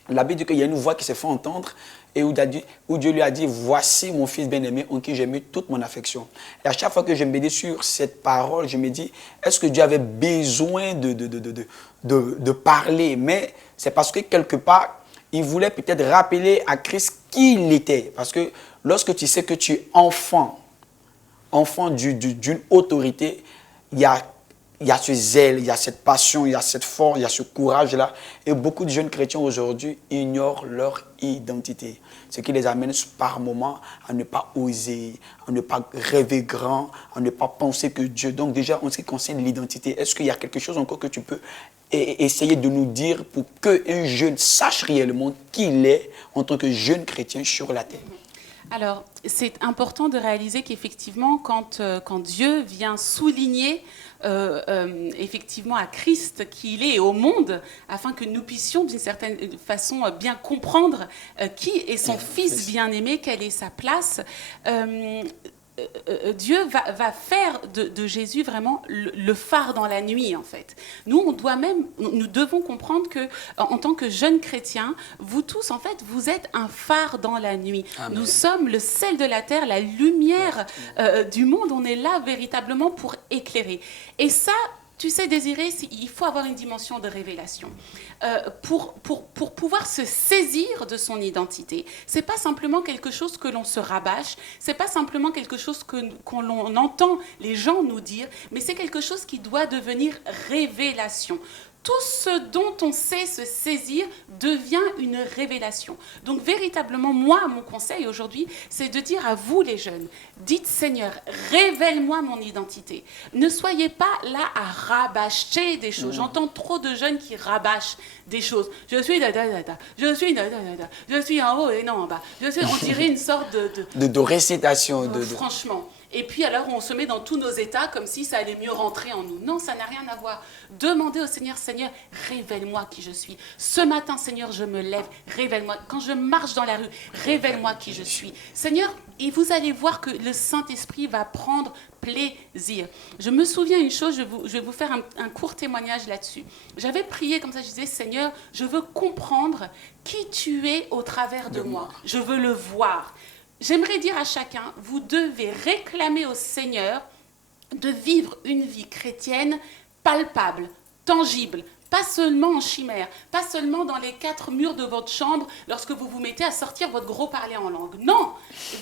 la Bible dit qu'il y a une voix qui s'est fait entendre et où Dieu lui a dit, voici mon fils bien-aimé en qui j'ai mis toute mon affection. Et à chaque fois que je me dis sur cette parole, je me dis, est-ce que Dieu avait besoin de parler? Mais c'est parce que quelque part, il voulait peut-être rappeler à Christ qui il était. Parce que lorsque tu sais que tu es enfant d'une autorité, il y a ce zèle, il y a cette passion, il y a cette force, il y a ce courage-là. Et beaucoup de jeunes chrétiens aujourd'hui ignorent leur identité. Ce qui les amène par moments à ne pas oser, à ne pas rêver grand, à ne pas penser que Dieu. Donc déjà, en ce qui concerne l'identité, est-ce qu'il y a quelque chose encore que tu peux essayer de nous dire pour qu'un jeune sache réellement qui il est en tant que jeune chrétien sur la terre? Alors, c'est important de réaliser qu'effectivement, quand Dieu vient souligner effectivement à Christ qui il est et au monde, afin que nous puissions d'une certaine façon bien comprendre qui est son Fils bien-aimé, quelle est sa place, Dieu va faire de Jésus vraiment le phare dans la nuit, en fait. Nous devons comprendre que, en tant que jeunes chrétiens, vous tous, en fait, vous êtes un phare dans la nuit. Amen. Nous sommes le sel de la terre, la lumière du monde. On est là véritablement pour éclairer. Et ça, tu sais, Désiré, il faut avoir une dimension de révélation. Pour pouvoir se saisir de son identité. Ce n'est pas simplement quelque chose que l'on se rabâche, ce n'est pas simplement quelque chose qu'on entend les gens nous dire, mais c'est quelque chose qui doit devenir révélation. Tout ce dont on sait se saisir devient une révélation. Donc véritablement, moi, mon conseil aujourd'hui, c'est de dire à vous les jeunes, dites Seigneur, révèle-moi mon identité. Ne soyez pas là à rabâcher des choses. J'entends trop de jeunes qui rabâchent des choses. Je suis je suis en haut et non en bas. On dirait une sorte de récitation. Franchement. Et puis alors on se met dans tous nos états comme si ça allait mieux rentrer en nous. Non, ça n'a rien à voir. Demandez au Seigneur, Seigneur, révèle-moi qui je suis. Ce matin, Seigneur, je me lève, révèle-moi. Quand je marche dans la rue, révèle-moi qui je suis. Seigneur, et vous allez voir que le Saint-Esprit va prendre plaisir. Je me souviens une chose, je vais vous faire un court témoignage là-dessus. J'avais prié comme ça, je disais, Seigneur, je veux comprendre qui tu es au travers de moi. Je veux le voir. J'aimerais dire à chacun, vous devez réclamer au Seigneur de vivre une vie chrétienne palpable, tangible, pas seulement en chimère, pas seulement dans les 4 murs de votre chambre lorsque vous vous mettez à sortir votre gros parler en langue. Non,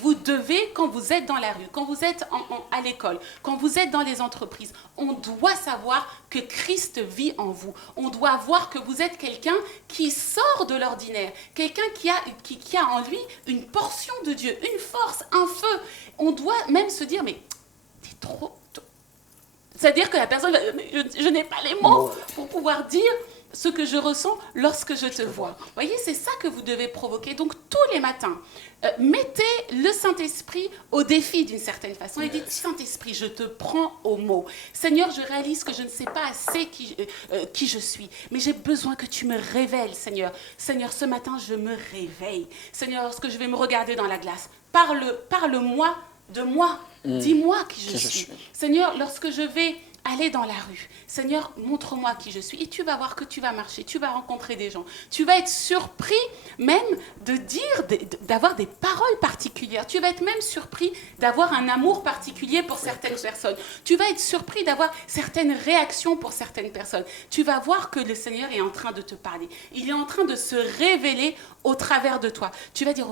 vous devez, quand vous êtes dans la rue, quand vous êtes à l'école, quand vous êtes dans les entreprises, on doit savoir que Christ vit en vous. On doit voir que vous êtes quelqu'un qui sort de l'ordinaire, quelqu'un qui a en lui une portion de Dieu, une force, un feu. On doit même se dire, mais t'es trop... C'est-à-dire que la personne, je n'ai pas les mots pour pouvoir dire ce que je ressens lorsque je te vois. Vous voyez, c'est ça que vous devez provoquer. Donc, tous les matins, mettez le Saint-Esprit au défi d'une certaine façon et dites, Saint-Esprit, je te prends au mot. Seigneur, je réalise que je ne sais pas assez qui je suis, mais j'ai besoin que tu me révèles, Seigneur. Seigneur, ce matin, je me réveille. Seigneur, lorsque je vais me regarder dans la glace, parle-moi de moi. Dis-moi qui je suis. Seigneur, lorsque je vais aller dans la rue, Seigneur, montre-moi qui je suis. Et tu vas voir que tu vas marcher, tu vas rencontrer des gens. Tu vas être surpris même d'avoir des paroles particulières. Tu vas être même surpris d'avoir un amour particulier pour certaines personnes. Tu vas être surpris d'avoir certaines réactions pour certaines personnes. Tu vas voir que le Seigneur est en train de te parler. Il est en train de se révéler au travers de toi. Tu vas dire,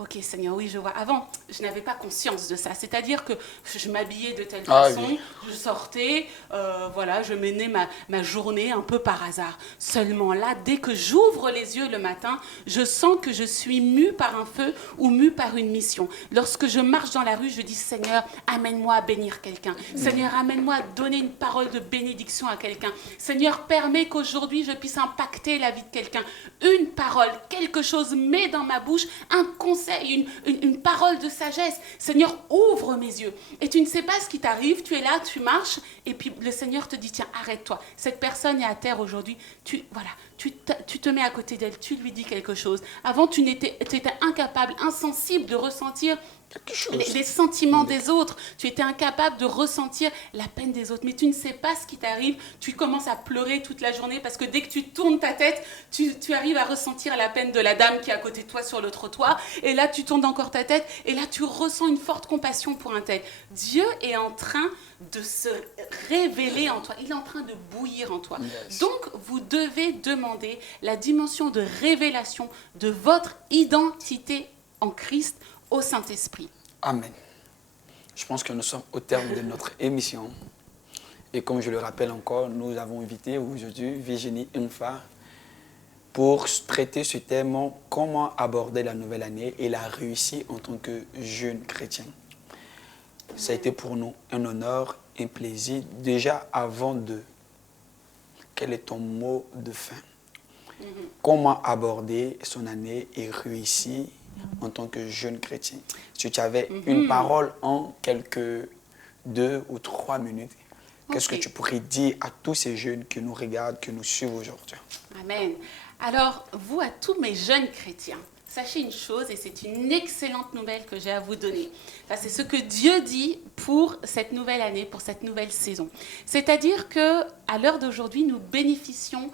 Ok, Seigneur, oui, je vois. Avant, je n'avais pas conscience de ça. C'est-à-dire que je m'habillais de telle façon, je sortais, voilà, je menais ma journée un peu par hasard. Seulement là, dès que j'ouvre les yeux le matin, je sens que je suis mue par un feu ou mue par une mission. Lorsque je marche dans la rue, je dis, Seigneur, amène-moi à bénir quelqu'un. Seigneur, amène-moi à donner une parole de bénédiction à quelqu'un. Seigneur, permets qu'aujourd'hui, je puisse impacter la vie de quelqu'un. Une parole, quelque chose met dans ma bouche, un conseil, une parole de sagesse. Seigneur, ouvre mes yeux. Et tu ne sais pas ce qui t'arrive, tu es là, tu marches, et puis le Seigneur te dit, tiens, arrête-toi. Cette personne est à terre aujourd'hui, tu te mets à côté d'elle, tu lui dis quelque chose. Avant, tu étais incapable, insensible de ressentir les sentiments des autres. Tu étais incapable de ressentir la peine des autres. Mais tu ne sais pas ce qui t'arrive. Tu commences à pleurer toute la journée parce que dès que tu tournes ta tête, tu arrives à ressentir la peine de la dame qui est à côté de toi sur le trottoir. Et là, tu tournes encore ta tête. Et là, tu ressens une forte compassion pour un tel. Dieu est en train de se révéler en toi. Il est en train de bouillir en toi. Yes. Donc, vous devez demander la dimension de révélation de votre identité en Christ au Saint-Esprit. Amen. Je pense que nous sommes au terme de notre émission. Et comme je le rappelle encore, nous avons invité aujourd'hui Virginie Mfa pour traiter ce thème, comment aborder la nouvelle année et la réussir en tant que jeune chrétien. Ça a été pour nous un honneur, un plaisir. Déjà, avant de... Quel est ton mot de fin? Comment aborder son année et réussir en tant que jeune chrétien? Si tu avais une parole en quelques 2 ou 3 minutes, qu'est-ce que tu pourrais dire à tous ces jeunes qui nous regardent, qui nous suivent aujourd'hui? Amen. Alors, vous, à tous mes jeunes chrétiens, sachez une chose, et c'est une excellente nouvelle que j'ai à vous donner. Enfin, c'est ce que Dieu dit pour cette nouvelle année, pour cette nouvelle saison. C'est-à-dire qu'à l'heure d'aujourd'hui, nous bénéficions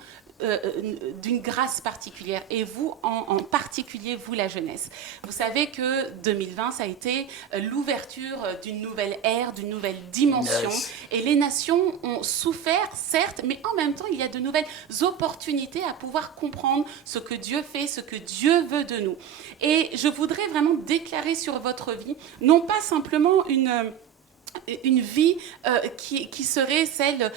d'une grâce particulière, et vous en particulier, vous la jeunesse. Vous savez que 2020, ça a été l'ouverture d'une nouvelle ère, d'une nouvelle dimension, et les nations ont souffert, certes, mais en même temps, il y a de nouvelles opportunités à pouvoir comprendre ce que Dieu fait, ce que Dieu veut de nous. Et je voudrais vraiment déclarer sur votre vie, non pas simplement une vie qui serait celle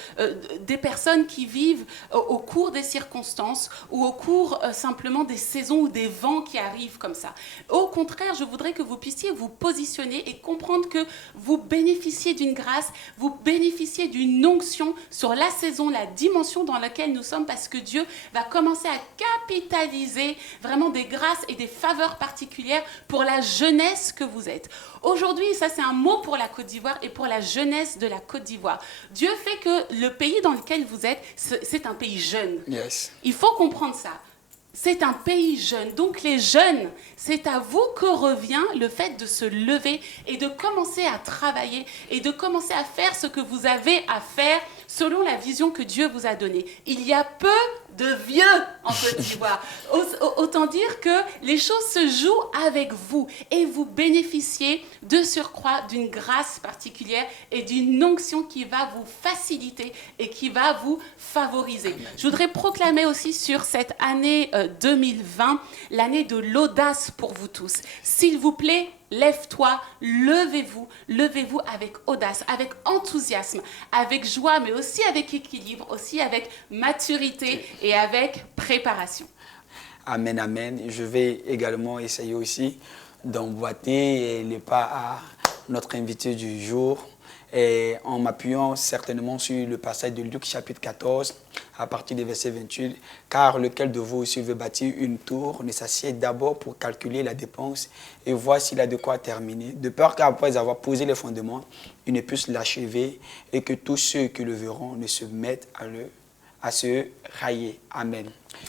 des personnes qui vivent au cours des circonstances ou au cours simplement des saisons ou des vents qui arrivent comme ça. Au contraire, je voudrais que vous puissiez vous positionner et comprendre que vous bénéficiez d'une grâce, vous bénéficiez d'une onction sur la saison, la dimension dans laquelle nous sommes, parce que Dieu va commencer à capitaliser vraiment des grâces et des faveurs particulières pour la jeunesse que vous êtes. Aujourd'hui, ça c'est un mot pour la Côte d'Ivoire et pour la jeunesse de la Côte d'Ivoire. Dieu fait que le pays dans lequel vous êtes, c'est un pays jeune. Yes. Il faut comprendre ça. C'est un pays jeune. Donc les jeunes, c'est à vous que revient le fait de se lever et de commencer à travailler et de commencer à faire ce que vous avez à faire selon la vision que Dieu vous a donnée. Il y a peu de vieux en Côte d'Ivoire. Autant dire que les choses se jouent avec vous et vous bénéficiez de surcroît d'une grâce particulière et d'une onction qui va vous faciliter et qui va vous favoriser. Je voudrais proclamer aussi sur cette année 2020 l'année de l'audace pour vous tous. S'il vous plaît, lève-toi, levez-vous avec audace, avec enthousiasme, avec joie, mais aussi avec équilibre, aussi avec maturité et avec préparation. Amen, amen. Je vais également essayer aussi d'emboîter les pas à notre invité du jour, et en m'appuyant certainement sur le passage de Luc chapitre 14 à partir du verset 28, car lequel de vous, s'il veut bâtir une tour, ne s'assied d'abord pour calculer la dépense et voir s'il a de quoi terminer, de peur qu'après avoir posé les fondements, il ne puisse l'achever et que tous ceux qui le verront ne se mettent à se railler. Amen.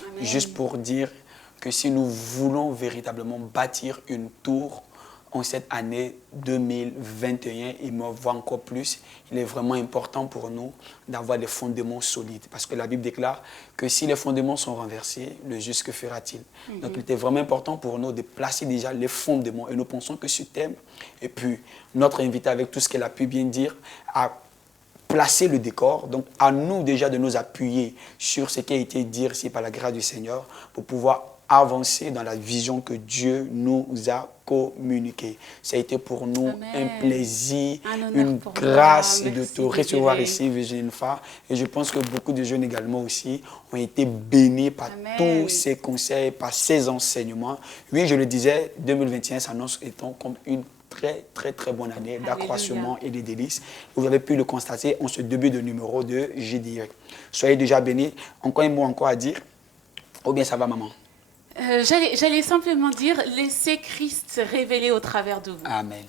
Amen. Juste pour dire que si nous voulons véritablement bâtir une tour en cette année 2021, et me voit encore plus, il est vraiment important pour nous d'avoir des fondements solides. Parce que la Bible déclare que si les fondements sont renversés, le juste que fera-t-il? Donc il était vraiment important pour nous de placer déjà les fondements. Et nous pensons que ce thème, et puis notre invité avec tout ce qu'elle a pu bien dire, a placé le décor. Donc à nous déjà de nous appuyer sur ce qui a été dit ici par la grâce du Seigneur pour pouvoir avancer dans la vision que Dieu nous a communiquée. Ça a été pour nous un plaisir, une grâce de te recevoir ici, Virginie Mfa. Et je pense que beaucoup de jeunes également aussi ont été bénis par tous ces conseils, par ces enseignements. Oui, je le disais, 2021 s'annonce étant comme une très bonne année d'accroissement et de délices. Vous avez pu le constater en ce début de numéro de JDF. Soyez déjà bénis. Encore un mot encore à dire? Ou bien ça va, maman? J'allais simplement dire, laissez Christ se révéler au travers de vous. Amen.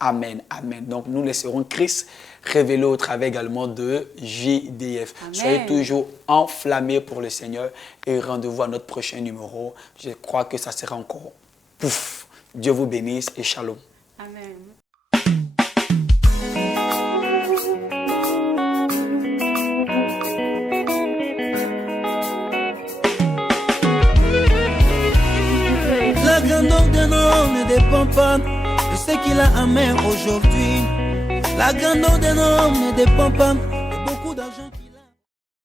Amen. Amen. Donc, nous laisserons Christ révéler au travers également de JDF. Amen. Soyez toujours enflammés pour le Seigneur et rendez-vous à notre prochain numéro. Je crois que ça sera encore pouf. Dieu vous bénisse et shalom. Amen. La grandeur d'un homme ne dépend pas de ce qu'il a en main aujourd'hui. La grandeur d'un homme ne dépend pas